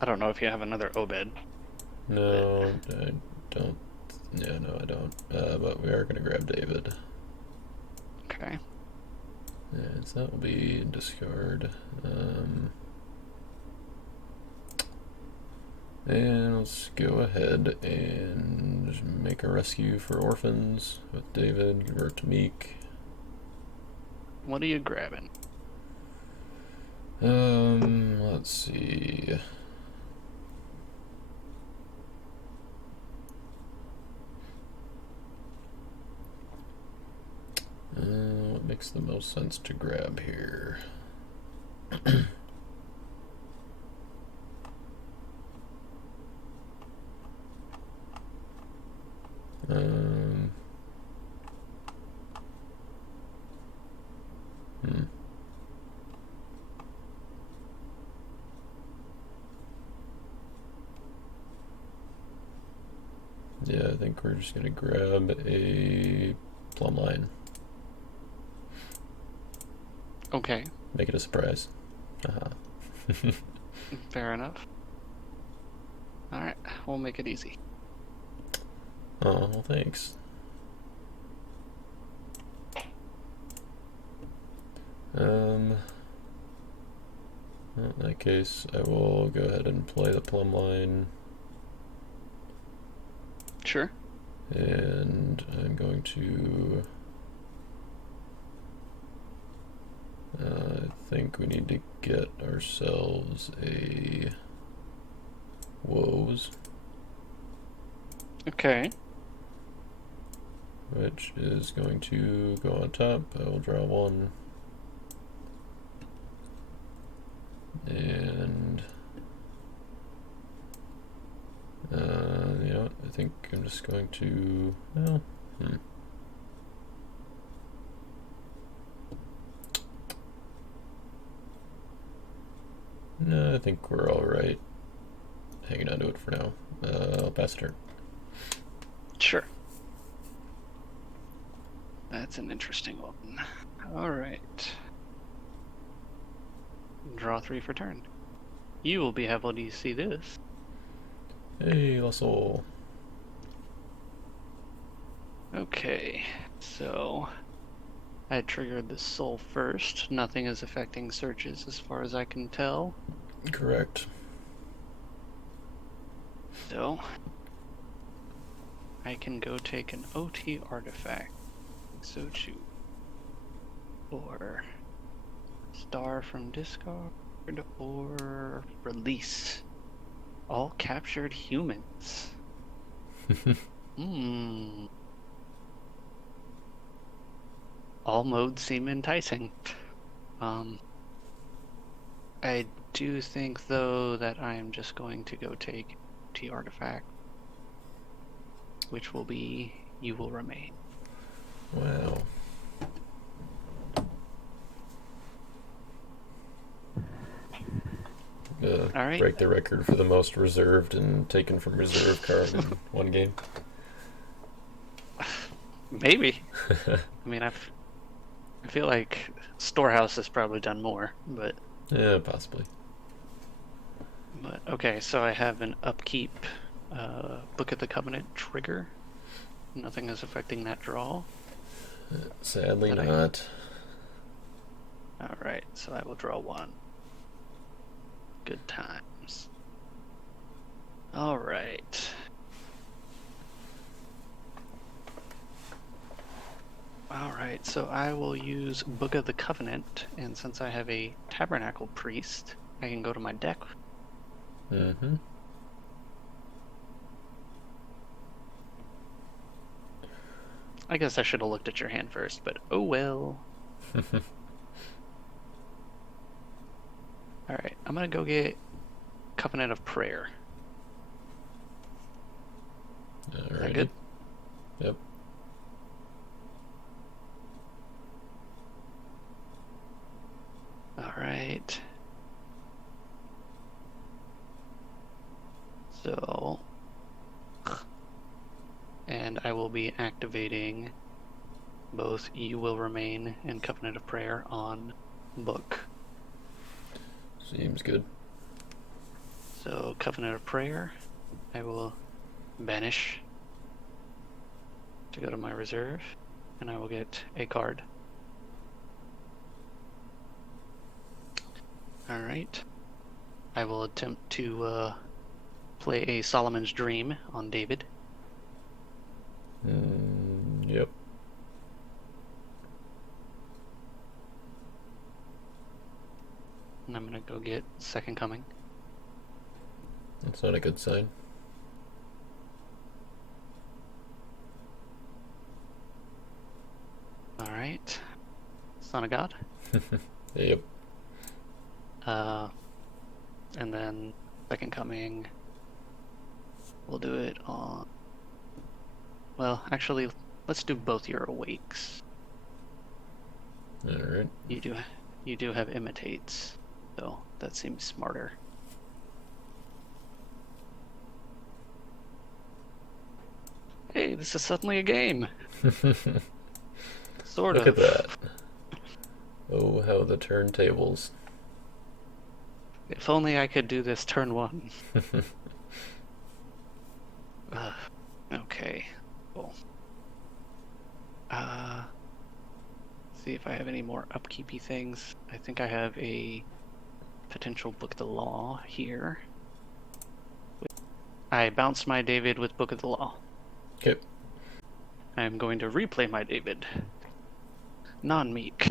I don't know if you have another Obed. No, I don't. Yeah, no, I don't. But we are going to grab David. Okay. And so that will be discard. And let's go ahead and make a rescue for orphans with David, convert to Meek. What are you grabbing? Let's see. What makes the most sense to grab here? um, hmm. Yeah, I think we're just gonna grab a plumb line. Okay. Make it a surprise. Uh-huh. Fair enough. Alright, we'll make it easy. Oh, well, thanks. Well, in that case, I will go ahead and play the plumb line. Sure. And I'm going to... I think we need to get ourselves a woes, Okay. which is going to go on top. I will draw one. And you know what? I think I'm just going to, well, no, I think we're all right. Hanging on to it for now. I'll pass a turn. Sure. That's an interesting one. Alright. Draw 3 for turn. You will be able to see this. Hey, Lussel. Okay, so I triggered the soul first. Nothing is affecting searches as far as I can tell. Correct. So I can go take an OT artifact. So choose. Or star from discard or release all captured humans. Hmm. All modes seem enticing. Um, I do think, though, that I am just going to go take T artifact, which will be You Will Remain. Wow. All right. Break the record for the most reserved and taken from reserve card in one game. Maybe. I mean, I feel like Storehouse has probably done more, but Yeah, possibly. okay. So I have an upkeep, Book of the Covenant trigger. Nothing is affecting that draw. Sadly That not. All right. So I will draw one. Good times. All right. Alright, so I will use Book of the Covenant, and since I have a Tabernacle Priest, I can go to my deck. Mm-hmm. I guess I should have looked at your hand first, but oh well. Alright, I'm gonna go get Covenant of Prayer. Is that good? Yep. Alright. So... And I will be activating both You Will Remain and Covenant of Prayer on Book. Seems good. So, Covenant of Prayer, I will banish to go to my reserve, and I will get a card. Alright. I will attempt to play a Solomon's Dream on David. Yep. And I'm gonna go get Second Coming. That's not a good sign. Alright. Son of God. Yep. And then Second Coming. We'll do it on... Well, actually, let's do both your Awakes. Alright. You do have Imitates, so that seems smarter. Hey, this is suddenly a game. Sort Look of. at that. Oh, how the turntables. If only I could do this turn one. Okay. Cool. See if I have any more upkeepy things. I think I have a potential Book of the Law here. I bounced my David with Book of the Law. Okay. I'm going to replay my David. Non-meek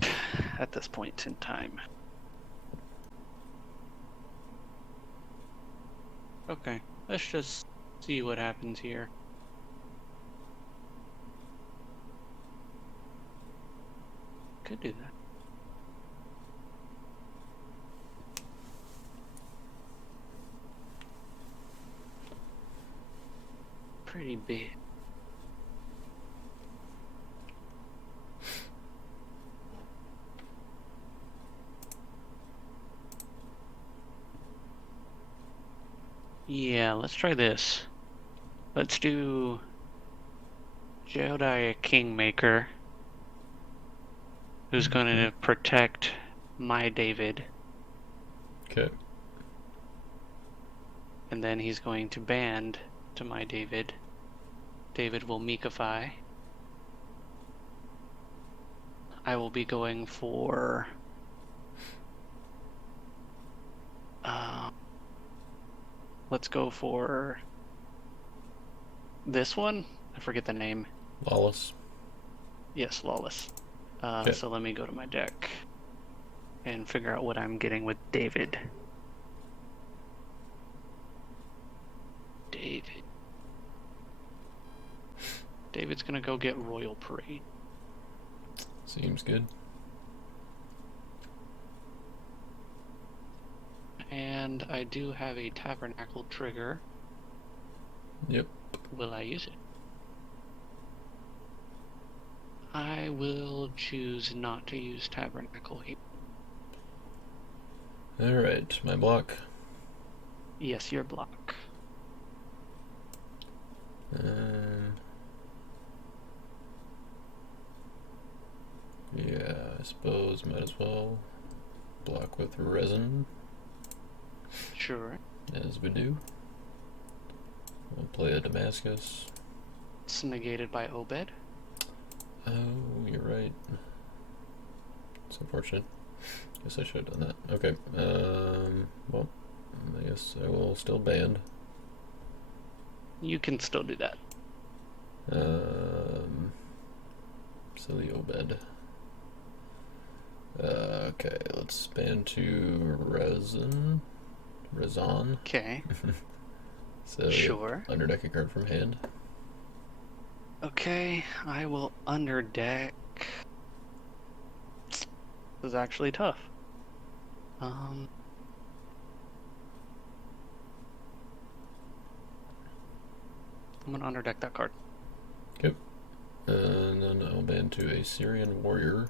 at this point in time. Okay, let's just see what happens here. Could do that. Pretty big. Yeah, let's try this. Let's do Jedi Kingmaker, who's going to protect my David, Okay. and then he's going to band to my David. David will Meekify. I will be going for... let's go for this one. I forget the name. Lawless. Yes, Lawless. Okay. So let me go to my deck and figure out what I'm getting with David. David. David's gonna go get Royal Parade. Seems good. And I do have a Tabernacle trigger. Yep. Will I use it? I will choose not to use Tabernacle here. Alright, my block. Yes, your block. Yeah, I suppose might as well block with resin, Sure. as we do. We'll play a Damascus. It's negated by Obed. Oh, you're right. It's unfortunate. Guess I should have done that. Okay. Well, I guess I will still band. You can still do that. Silly Obed. Okay, let's band to resin. Rezon. Okay. So Sure. underdeck a card from hand. Okay, I will underdeck. This is actually tough. I'm gonna underdeck that card. Yep. And then I'll band to a Syrian warrior,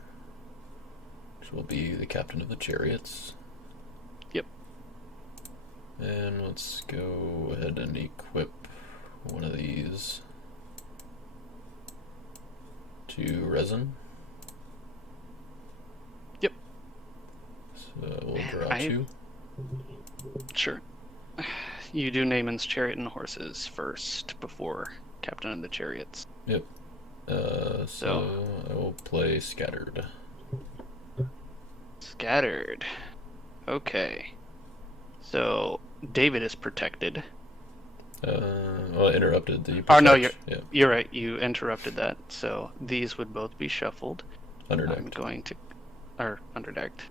which will be the captain of the chariots. Yep. And let's go ahead and equip one of these to resin. Yep. So we'll Man, draw two. Sure. You do Naaman's chariot and horses first before Captain of the Chariots. Yep. So I will play Scattered. Scattered. Okay. So David is protected. Well, I interrupted the Oh no, protect. you're right. You interrupted that. So these would both be shuffled. Underdecked. I'm going to, or underdecked.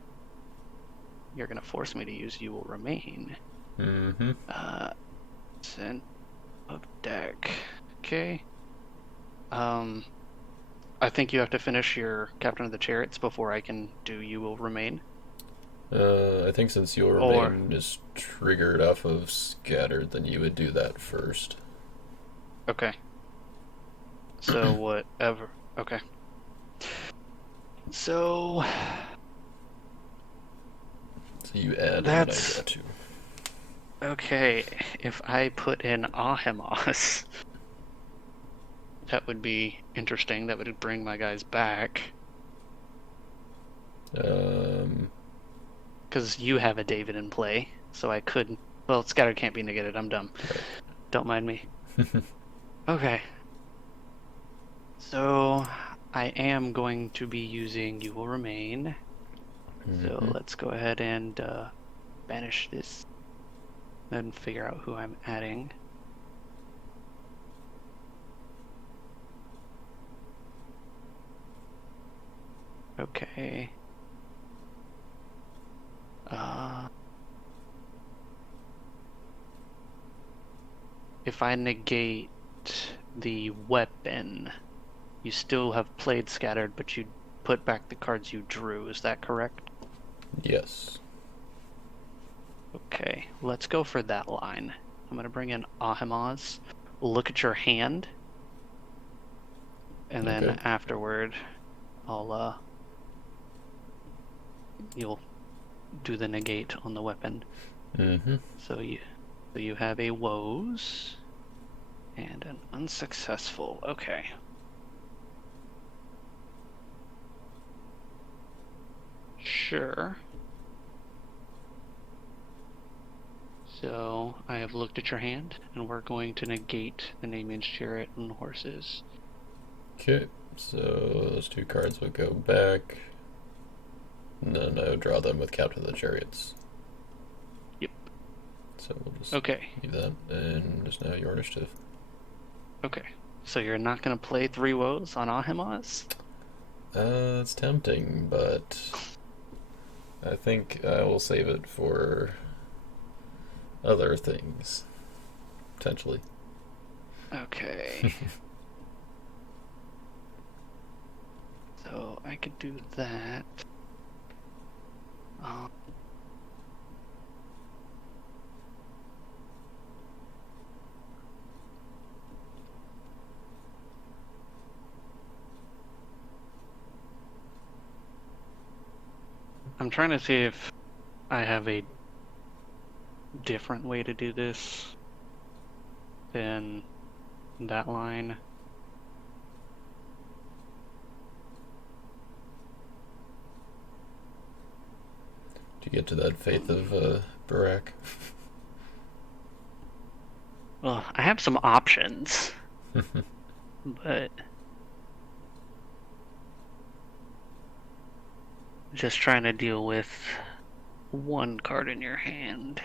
You're gonna force me to use "You Will Remain." Mm-hmm. Send of deck. Okay. I think you have to finish your Captain of the Chariots before I can do "You Will Remain." I think since your remain is triggered off of Scattered, then you would do that first. Okay. So whatever. Okay. So you add that's and I draw two. okay. If I put in Ahemos, that would be interesting. That would bring my guys back. Because you have a David in play, so I couldn't. Well, Scattered can't be negated. I'm dumb. Right. Don't mind me. Okay. So I am going to be using "You Will Remain." So let's go ahead and banish this and figure out who I'm adding. Okay. If I negate the weapon, you still have played Scattered, but you put back the cards you drew. Is that correct? Yes. Okay, let's go for that line. I'm going to bring in Ahemos. Look at your hand. And then afterward, you'll do the negate on the weapon. Mm-hmm. So you have a woes and an unsuccessful. Okay. Sure. So I have looked at your hand, and we're going to negate the Naaman's chariot and horses. Okay, so those two cards would go back, and then I would draw them with Captain of the Chariots. Yep. So we'll just leave that, and just now your initiative. Okay. So you're not going to play 3 woes on Ahemos? It's tempting, but I think I will save it for other things, potentially. Okay. I could do that. Um, I'm trying to see if I have a different way to do this than that line. To get to that faith of Barak. Well, I have some options, but just trying to deal with one card in your hand.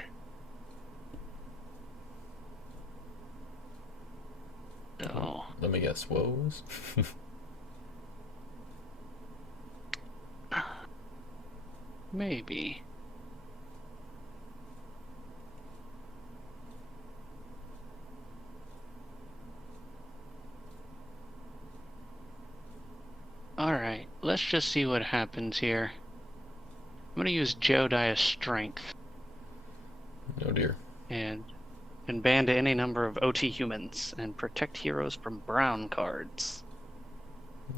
So Let me guess, woes? maybe. Alright, let's just see what happens here. I'm gonna use Jodiah's Strength Oh dear. and ban any number of OT humans and protect heroes from brown cards.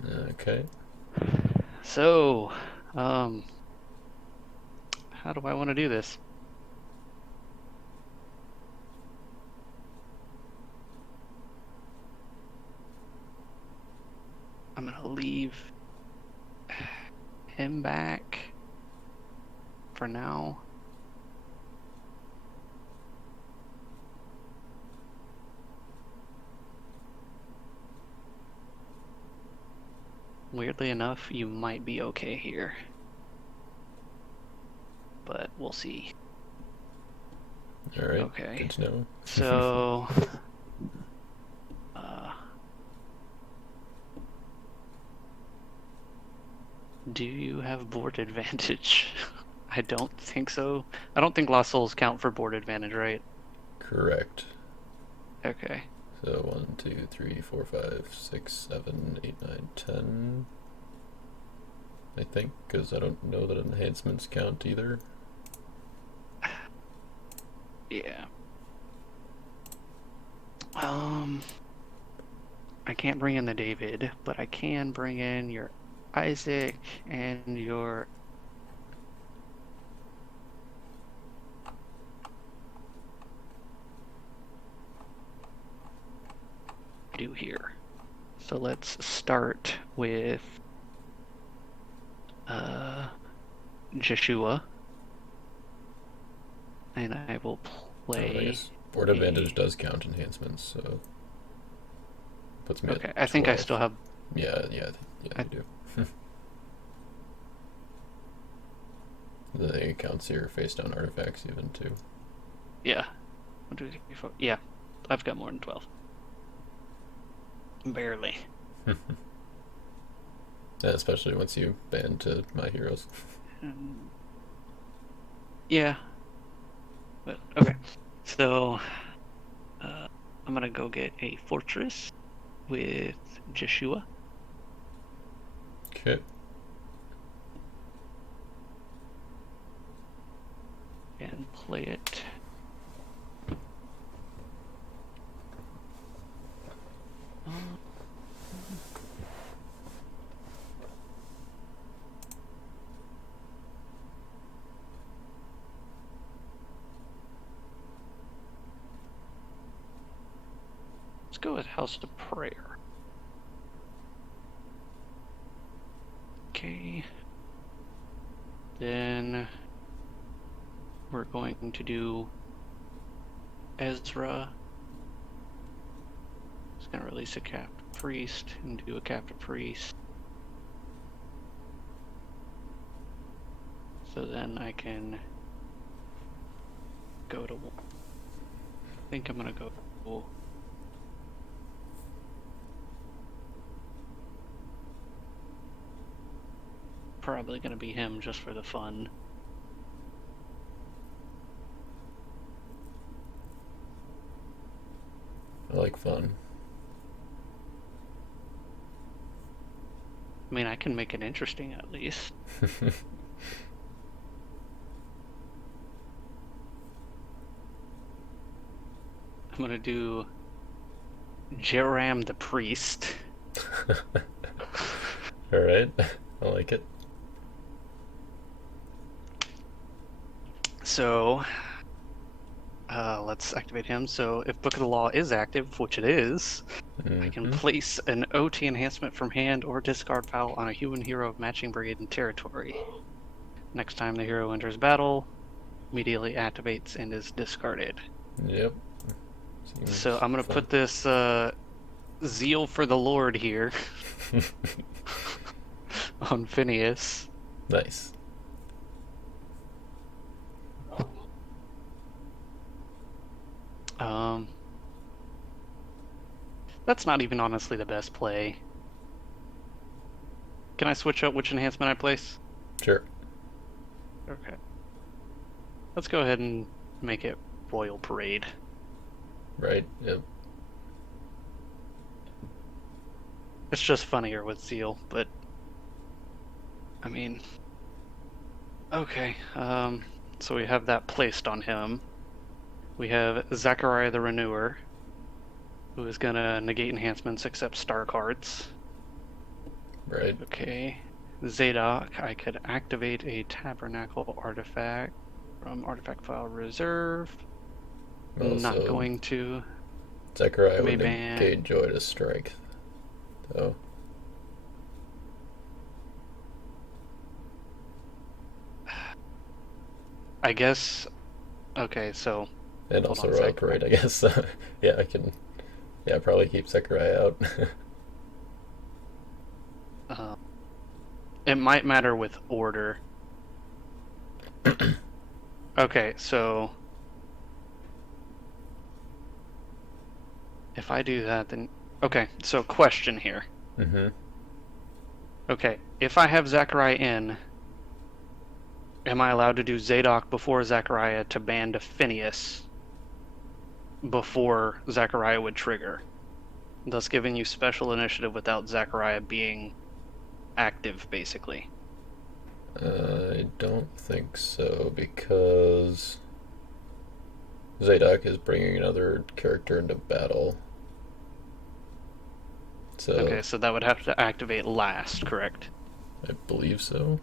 Okay. So, how do I want to do this? I'm gonna leave him back for now. Weirdly enough, you might be okay here. But we'll see. Alright. Okay. Good to know. So, do you have board advantage? I don't think so. I don't think Lost Souls count for board advantage, right? Correct. Okay. So 1, 2, 3, 4, 5, 6, 7, 8, 9, 10. I think, because I don't know that enhancements count either. Yeah. I can't bring in the David, but I can bring in your Isaac and your do here. So let's start with Joshua. And I will play. I guess board advantage does count enhancements, so puts me Okay, at I think 12. I still have. Yeah, you do. I think it counts your face down artifacts even too. Yeah. 1, 2, 3, 4. Yeah, I've got more than 12. Barely. Yeah, especially once you ban to my heroes. Yeah. But okay. So I'm gonna go get a fortress with Joshua. Okay. And play it. Let's go with House of Prayer. Okay. Then we're going to do Ezra. It's going to release a captive priest and do a captive priest. So then I can go to. I think I'm going to go. Probably going to be him just for the fun. I like fun. I mean, I can make it interesting at least. I'm gonna do Jeram the Priest. All right, I like it. So, let's activate him. So, if Book of the Law is active, which it is, I can Mm-hmm. place an OT enhancement from hand or discard pile on a human hero of matching brigade and territory. Next time the hero enters battle, immediately activates and is discarded. Yep. So Seems I'm gonna fun. put this Zeal for the Lord here on Phineas. Nice. Um, that's not even honestly the best play. Can I switch up which enhancement I place? Sure. Okay. Let's go ahead and make it Royal Parade. Right. Yep. It's just funnier with Zeal, but I mean, okay. So we have that placed on him. We have Zachariah the Renewer, who is gonna negate enhancements except star cards. Right. Okay. Zadok, I could activate a Tabernacle artifact from Artifact File Reserve. Not Also, going to. Zechariah would Mayban. negate joy to strike. So, I guess. Okay, so and hold also on a Royal sec. Parade, I guess. Yeah, I can. Yeah, probably keep Zechariah out. Uh, it might matter with order. Okay, so if I do that, then okay. So question here. Mm-hmm. Okay, if I have Zachariah in, am I allowed to do Zadok before Zachariah to ban to Phineas before Zachariah would trigger, thus giving you special initiative without Zachariah being active, basically? I don't think so because Zadok is bringing another character into battle. So Okay, so that would have to activate last, correct? I believe so.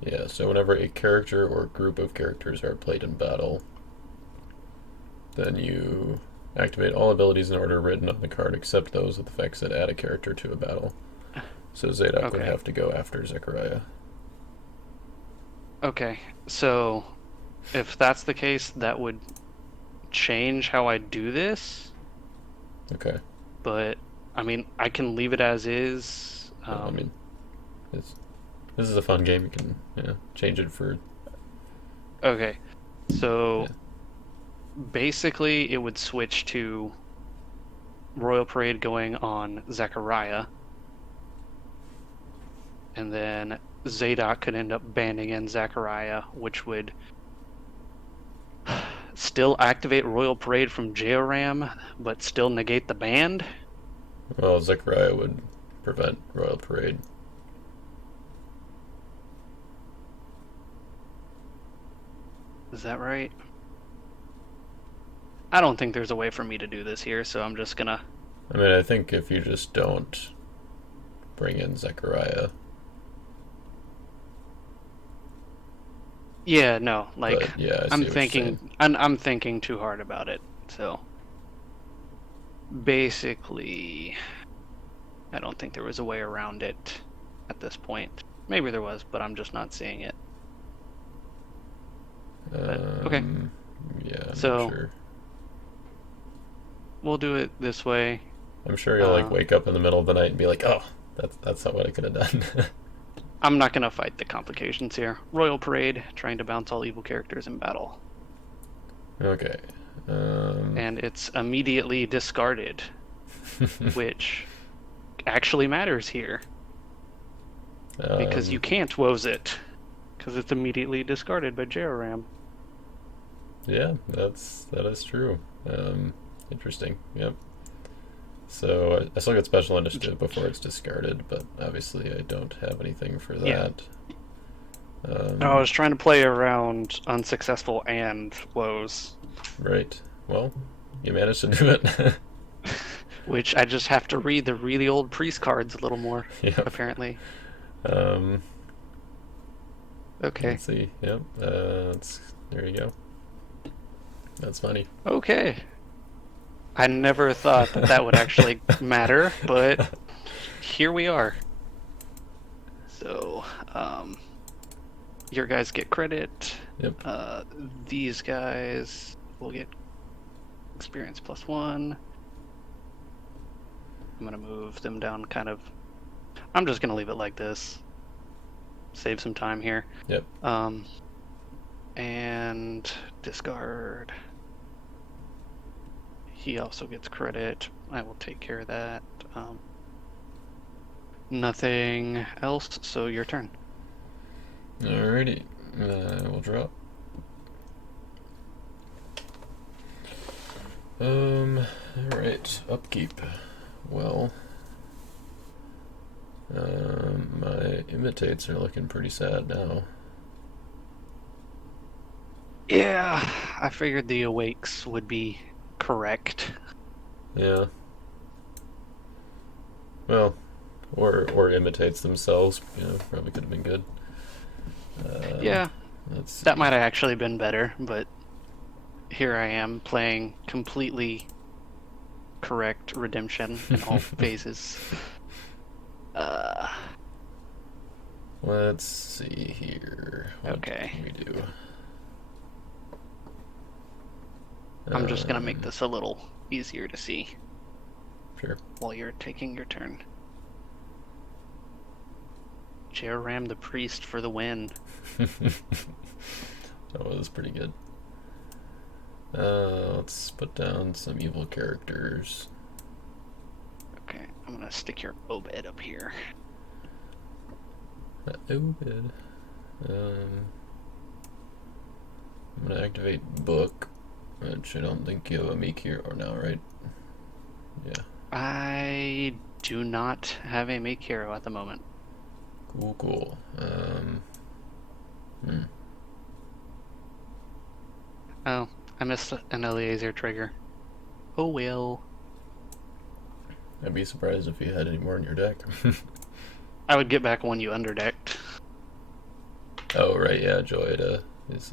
Yeah, so whenever a character or group of characters are played in battle, then you activate all abilities in order written on the card except those with effects that add a character to a battle. So Zadok would Okay, have to go after Zechariah. okay. So if that's the case, that would change how I do this, Okay. but I mean, I can leave it as is. No, I mean, it's, this is a fun game. You can change it for Okay, yeah. so basically it would switch to Royal Parade going on Zechariah, and then Zadok could end up banning in Zachariah, which would still activate Royal Parade from Jehoram, but still negate the band. Well, Zechariah would prevent Royal Parade. Is that right? I don't think there's a way for me to do this here, so I'm just gonna. I mean, I think if you just don't bring in Zechariah, Yeah, no, like but yeah, I see what you're saying. I'm thinking too hard about it. So basically, I don't think there was a way around it at this point. Maybe there was, but I'm just not seeing it. But okay, Yeah, I'm not so sure. we'll do it this way. I'm sure you'll like Uh, wake up in the middle of the night and be like, "Oh, that's not what I could have done." I'm not gonna fight the complications here. Royal Parade, trying to bounce all evil characters in battle. Okay. Um, And it's immediately discarded, which actually matters here. Because you um, can't woes it. Because it's immediately discarded by Jehoram. yeah, that is true. Interesting. Yep. So I still get special initiative before it's discarded, but obviously I don't have anything for Yeah. that. I was trying to play around unsuccessful and woes, Right. Well, you managed to do it. which I just have to read the really old priest cards a little more, Yep. apparently. Um, Okay. let's see. Yep. There you go. That's funny. Okay. I never thought that that would actually matter, but here we are. So, your guys get credit. Yep. These guys will get experience +1. I'm gonna move them down kind of. I'm just gonna leave it like this. Save some time here. Yep. And discard. He also gets credit. I will take care of that. Nothing else, so your turn. Alrighty. We'll drop. Alright. Upkeep. Well, my imitates are looking pretty sad now. Yeah, I figured the awakes would be correct. Yeah. Well, or imitates themselves. Probably could have been good. Yeah, Let's see. that might have actually been better, but here I am playing completely correct redemption in all phases. Let's see here. What Okay. can we do? I'm just gonna make this a little easier to see Sure. while you're taking your turn. Ram the priest for the win. That was pretty good. Let's put down some evil characters. Okay, I'm gonna stick your Obed up here. Good. I'm gonna activate book, which I don't think you have a make here or now, right? Yeah. I do not have a make hero at the moment. Cool. Oh, I missed an Eliezer trigger. Oh well. I'd be surprised if you had any more in your deck. I would get back one you underdecked. Oh, right, yeah, Joyda is,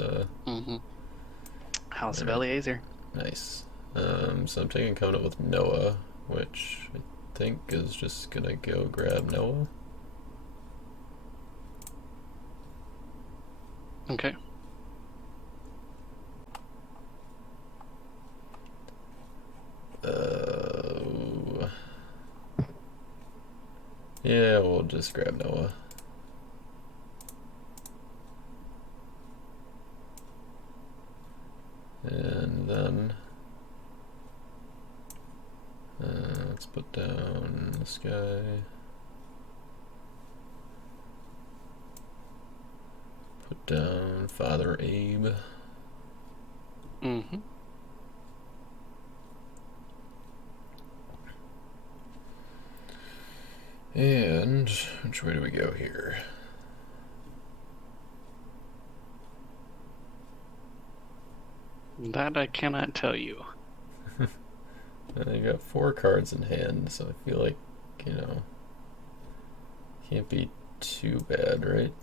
House of Alright. Eliezer. Nice. So I'm taking Covenant with Noah, which I think is just gonna go grab Noah. Okay. Yeah, we'll just grab Noah. And then let's put down this guy. Put down Father Abe. Mm-hmm. And which way do we go here? That I cannot tell you. I got 4 cards in hand, so I feel like, can't be too bad, right?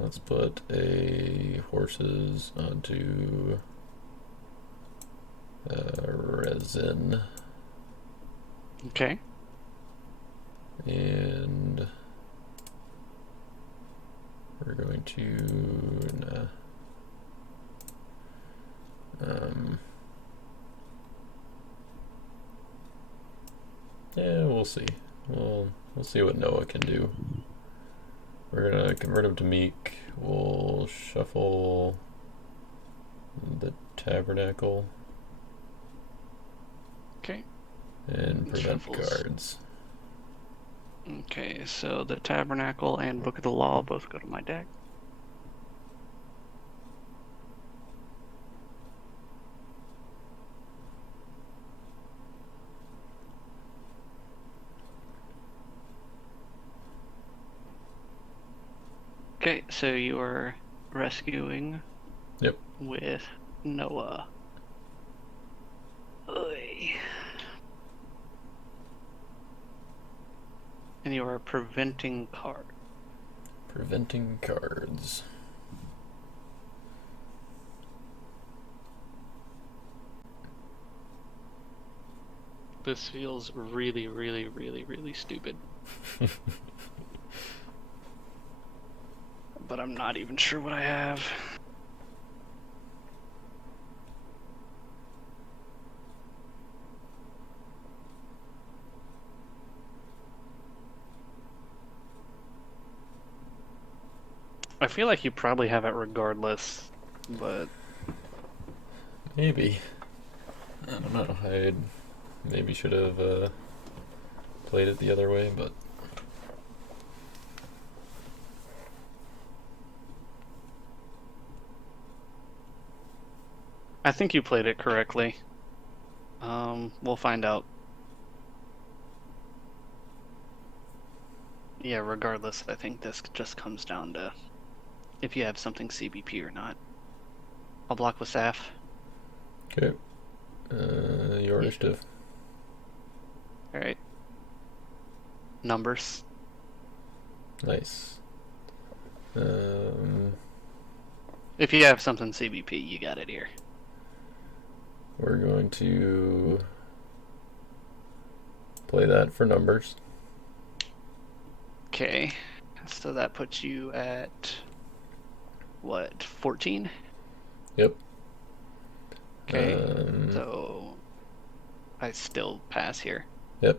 Let's put a horses onto resin. Okay. And we're going to yeah, we'll see. We'll see what Noah can do. We're gonna convert him to Meek. We'll shuffle the Tabernacle. Okay. And prevent Shuffles. cards. Okay, so the Tabernacle and Book of the Law both go to my deck. Okay, so you are rescuing Yep. with Noah. Oy. And you are preventing card. Preventing cards. This feels really, really, really, really stupid. But I'm not even sure what I have. I feel like you probably have it regardless, but Maybe. I don't know. I maybe should have played it the other way, but I think you played it correctly. We'll find out. Yeah, regardless, I think this just comes down to if you have something CBP or not. I'll block with Schaeph. okay. Your Yeah. initiative. Alright. Numbers. Nice. If you have something CBP, you got it here. We're going to play that for numbers. Okay. So that puts you at what, 14? Yep. Okay. So I still pass here. Yep.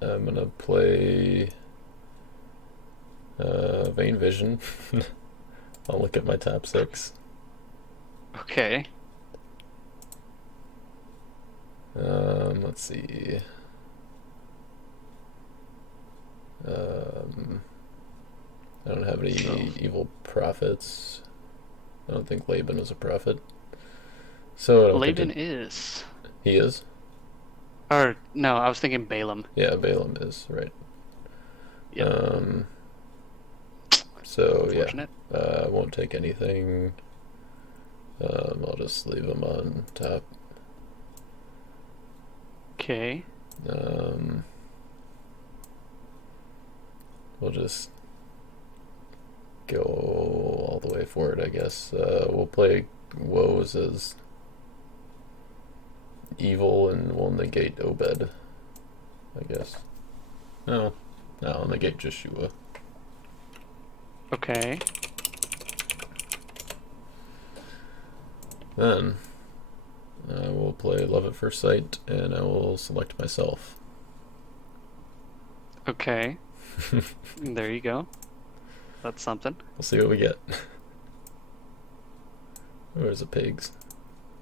I'm gonna play Vein Vision. I'll look at my top 6. Okay. Let's see. I don't have any evil prophets. I don't think Laban is a prophet. So I don't Laban think is. he is. Or no, I was thinking Balaam. Yeah, Balaam is, right. Yep. So Unfortunate. yeah, I won't take anything. I'll just leave him on top. Okay. We'll just go all the way for it, I guess. We'll play Woes as evil, and we'll negate Obed, I guess. No, I'll negate Joshua. Okay. Then I will play Love at First Sight, and I will select myself. Okay. There you go. That's something. We'll see what we get. Oh, there's the pigs.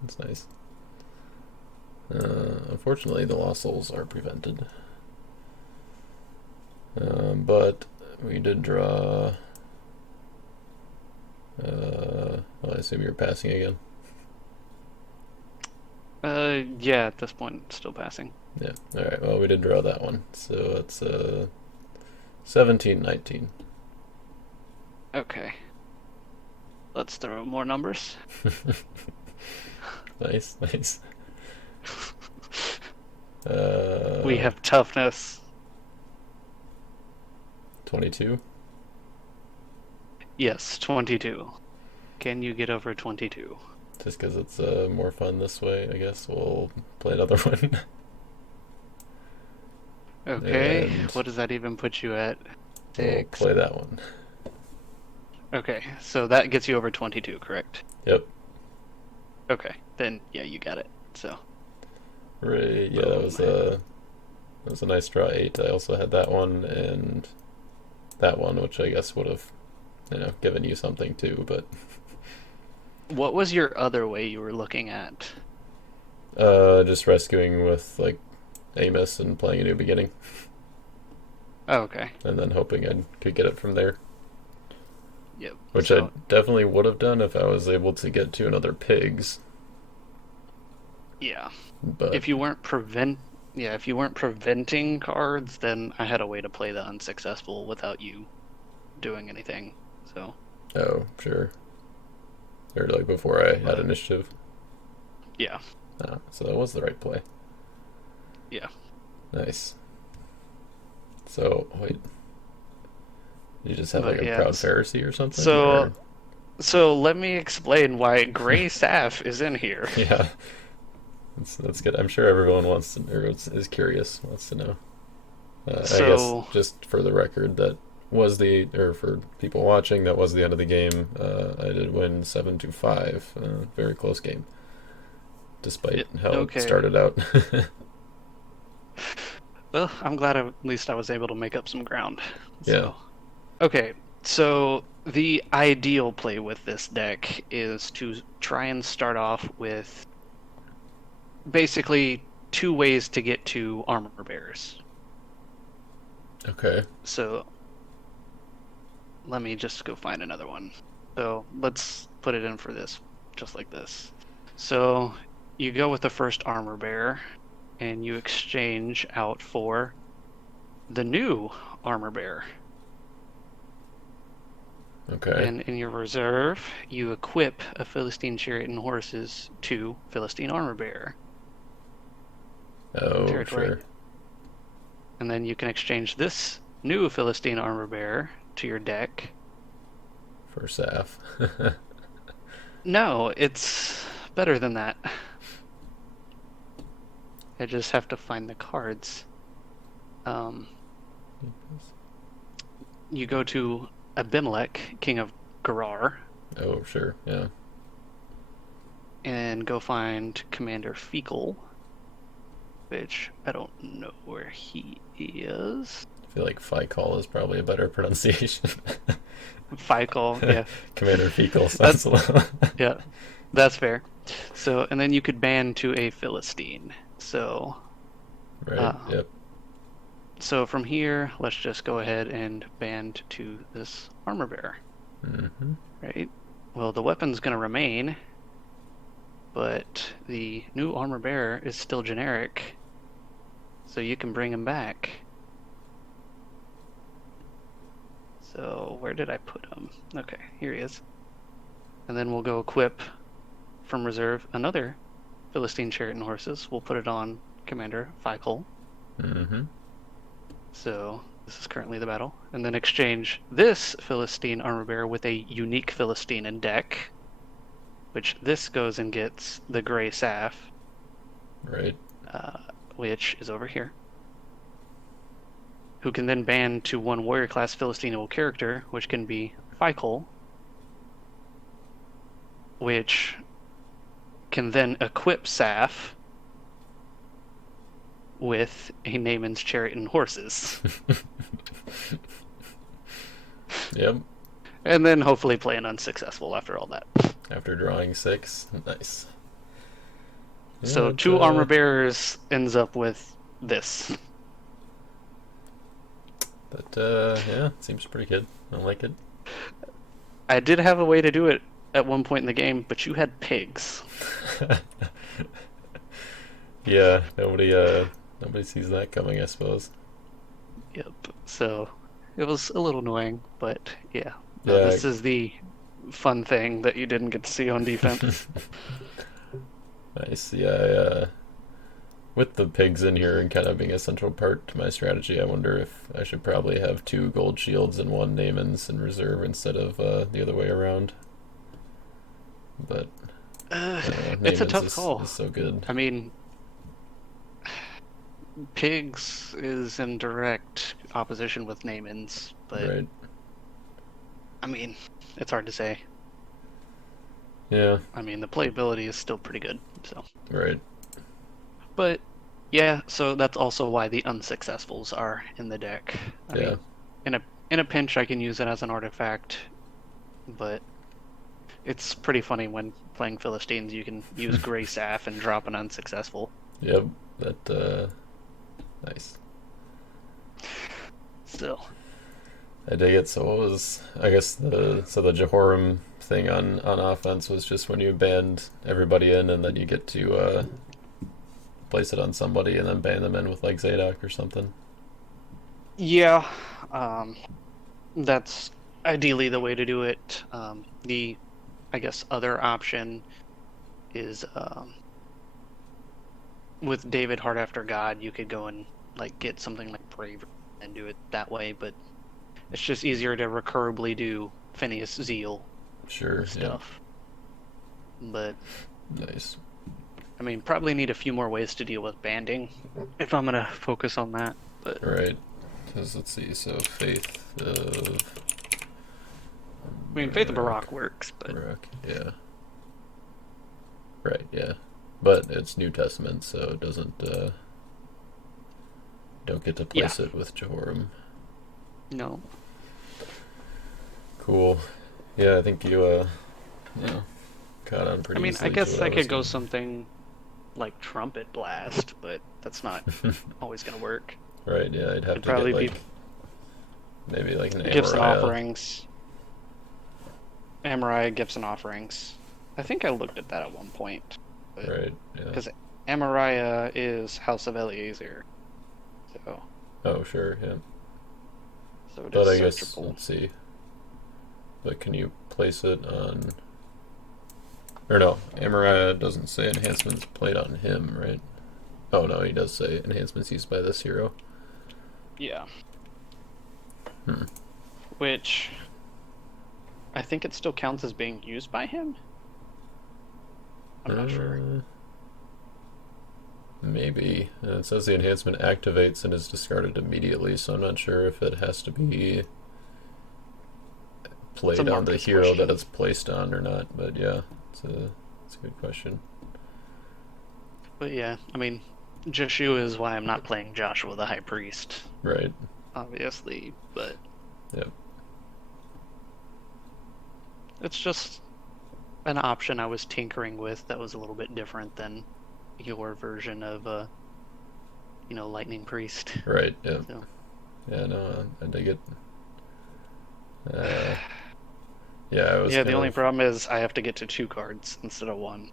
That's nice. Unfortunately, the Lost Souls are prevented. But we did draw... I assume you're passing again. Yeah, at this point, still passing. Yeah, alright, well, we did draw that one. So it's 17-19. Okay. Let's throw more numbers. Nice. We have toughness. 22. Yes, 22. Can you get over 22? Just because it's more fun this way, I guess we'll play another one. Okay, And what does that even put you at? we'll 6. play that one. Okay, so that gets you over 22, correct? Yep. Okay, then yeah, you got it. So. Right. Yeah, that was a nice draw. 8. I also had that one and that one, which I guess would have, given you something too. But What was your other way you were looking at? just rescuing with like Amos and playing a new beginning, Oh, okay. and then hoping I could get it from there. Yep. Which so, I definitely would have done if I was able to get to another pigs. yeah. But If you weren't preventing cards, then I had a way to play the unsuccessful without you doing anything. So, Oh, sure. Or like before I had but initiative. yeah, So that was the right play. yeah. Nice. So wait, you just have like But a yeah. proud Pharisee or something, So or so let me explain why Gray Saf is in here. yeah, that's good. I'm sure everyone wants to, or is curious, wants to know. I guess So just for the record, that was the, or for people watching, that was the end of the game. I did win 7-5. Very close game, despite how it okay. started out. Well, I'm glad at least I was able to make up some ground. Yeah. So, okay. So the ideal play with this deck is to try and start off with basically two ways to get to armor bearers. Okay. So let me just go find another one. So let's put it in for this, just like this. So you go with the first armor bearer and you exchange out for the new armor bearer. Okay. And in your reserve, you equip a Philistine chariot and horses to Philistine armor bearer Oh, territory. sure. And then you can exchange this new Philistine armor bearer to your deck. For Saf. No, it's better than that. I just have to find the cards. Um, you go to Abimelech, king of Gerar, Oh, sure. Yeah. and go find Commander Fecal, which I don't know where he is. I feel like Fikal is probably a better pronunciation. Fecal, yeah. Commander Fecal That sounds a little. yeah, that's fair. So, and then you could ban to a Philistine. So, Right. uh, Yep. so from here, let's just go ahead and ban to this armor bearer, Mm-hmm. right? Well, the weapon's going to remain, but the new armor bearer is still generic, so you can bring him back. So where did I put him? Okay, here he is. And then we'll go equip from reserve another Philistine chariot and horses. We'll put it on Commander Fecal. Mm-hmm. So this is currently the battle. And then exchange this Philistine armor bearer with a unique Philistine in deck, which this goes and gets the Gray Saf, Right. uh, which is over here, who can then ban to one warrior class Philistine character, which can be Fecal, which can then equip Saf with a Naaman's chariot and horses. Yep. And then hopefully play an unsuccessful after all that. After drawing 6. Nice. Yeah, So it, two armor bearers ends up with this. yeah, seems pretty good. I like it. I did have a way to do it at one point in the game, but you had pigs. Yeah, nobody sees that coming, I suppose. Yep. So it was a little annoying, but yeah. No, Yeah. this is the fun thing that you didn't get to see on defense. Nice. Yeah, with the pigs in here and kind of being a central part to my strategy, I wonder if I should probably have 2 gold shields and 1 Naaman's in reserve instead of the other way around. But It's a Naaman's tough call. is so good. I mean, pigs is in direct opposition with Naaman's, but Right. I mean, it's hard to say. Yeah. I mean, the playability is still pretty good, so. Right. But yeah, so that's also why the unsuccessfuls are in the deck. I Yeah. mean, in a pinch, I can use it as an artifact, but it's pretty funny when playing Philistines. You can use Gray Saf and drop an unsuccessful. Yep. That nice. Still, I dig it. So what was, I guess, the Jehoram thing on offense was just when you banned everybody in and then you get to place it on somebody and then ban them in with like Zadok or something. yeah, um, that's ideally the way to do it. The, I guess, other option is with David Hart after God, you could go and like get something like Brave and do it that way, but it's just easier to recurrently do Phineas Zeal Sure. Yep. stuff. But Nice. I mean, probably need a few more ways to deal with banding if I'm gonna focus on that. But All right. Let's see. So faith of I mean, Faith of Barak works, but Barak. Yeah. Right. Yeah. But it's New Testament, so it doesn't. Don't get to yeah, place it with Jehoram. no. Cool. Yeah, I think you yeah, caught on I pretty mean, I easily to guess what I I was could go doing. something like Trumpet Blast, but that's not always gonna work. Right. Yeah, I'd have It'd to get probably be like maybe like an Gifts and Amariah. Offerings. Amariah Gifts and Offerings. I think I looked at that at one point, but Right. Yeah. because Amariah is House of Eliezer, so Oh, sure. Yeah. so it is But I guess searchable. let's see. But can you place it on? Or no, Amariah doesn't say enhancements played on him, right? Oh no, he does say enhancements used by this hero. Yeah, Hmm. which I think it still counts as being used by him. I'm not sure. Maybe. It says the enhancement activates and is discarded immediately, so I'm not sure if it has to be It's a played on the Marcus hero that question. it's placed on or not. But yeah, it's a good question. But yeah, I mean, Joshua is why I'm not playing Joshua the High Priest, Right. obviously, but Yep. it's just an option I was tinkering with that was a little bit different than your version of Lightning Priest. Right. Yep. So Yeah. No, I dig it. Uh, yeah, I was yeah, the kind only of problem is I have to get to 2 cards instead of 1.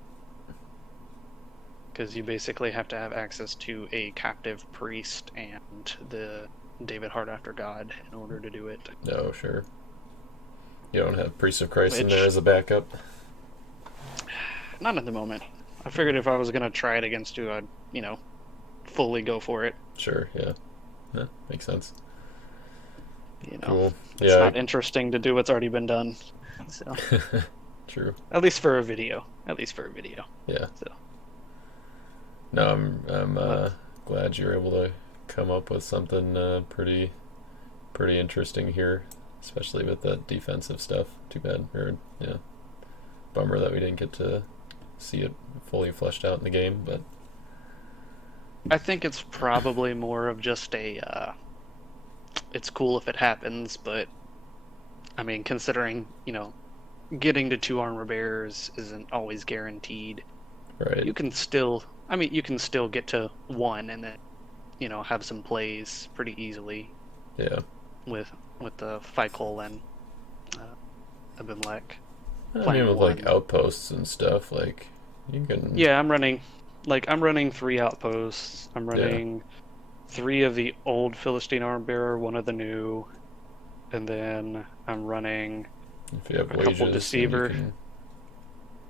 Because you basically have to have access to a captive priest and the David Hart after God in order to do it. no sure. You don't have Priest of Christ in there Which, as a backup. not at the moment. I figured if I was gonna try it against you, I'd, fully go for it. Sure. Yeah. Yeah. Makes sense. You know, Cool. it's Yeah. not interesting to do what's already been done. So, True. at least for a video. At least for a video. Yeah. So, No, I'm but glad you're able to come up with something pretty interesting here, especially with that defensive stuff. Too bad, or yeah, bummer that we didn't get to see it fully fleshed out in the game. But I think it's probably more of just it's cool if it happens, but I mean, considering, getting to 2 armor bearers isn't always guaranteed. right, You can still get to 1 and then, have some plays pretty easily yeah. with the Fikal and uh, Abimelech I mean, playing with like 1. outposts and stuff, like you can, Yeah, I'm running 3 outposts. I'm yeah. running 3 of the old Philistine armor bearer, 1 of the new, and then I'm running If you have a couple wages, then you deceiver. can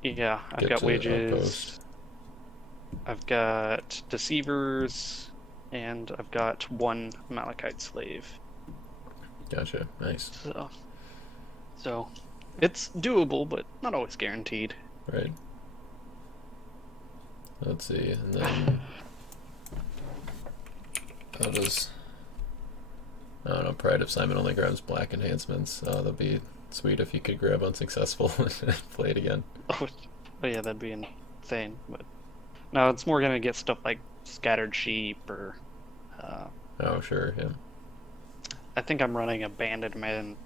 Yeah, I've get got to outpost. wages. I've got deceivers, and I've got 1 Malachite slave. Gotcha. Nice. So it's doable, but not always guaranteed. Right. Let's see, and then how does I don't know. Pride of Simon only grabs black enhancements. That'd be sweet if you could grab unsuccessful and play it again. Oh, yeah, that'd be insane. But no, it's more gonna get stuff like scattered sheep or. Oh, sure, yeah. I think I'm running abandonment.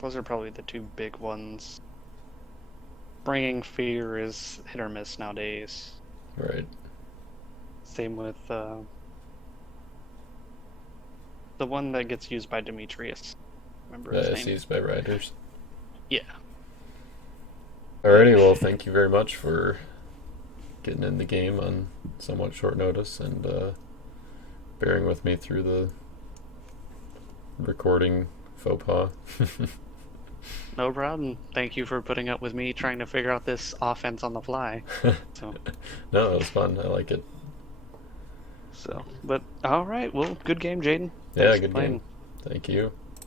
Those are probably the 2 big ones. Bringing fear is hit or miss nowadays. Right. Same with the one that gets used by Demetrius. Remember his name? Seized by riders. Yeah. Alrighty, well, thank you very much for getting in the game on somewhat short notice and bearing with me through recording faux pas. No problem. Thank you for putting up with me trying to figure out this offense on the fly. So, No, it was fun. I like it. but all right. Well, good game, Jaden. Yeah, Thanks for good game. playing. Thank you.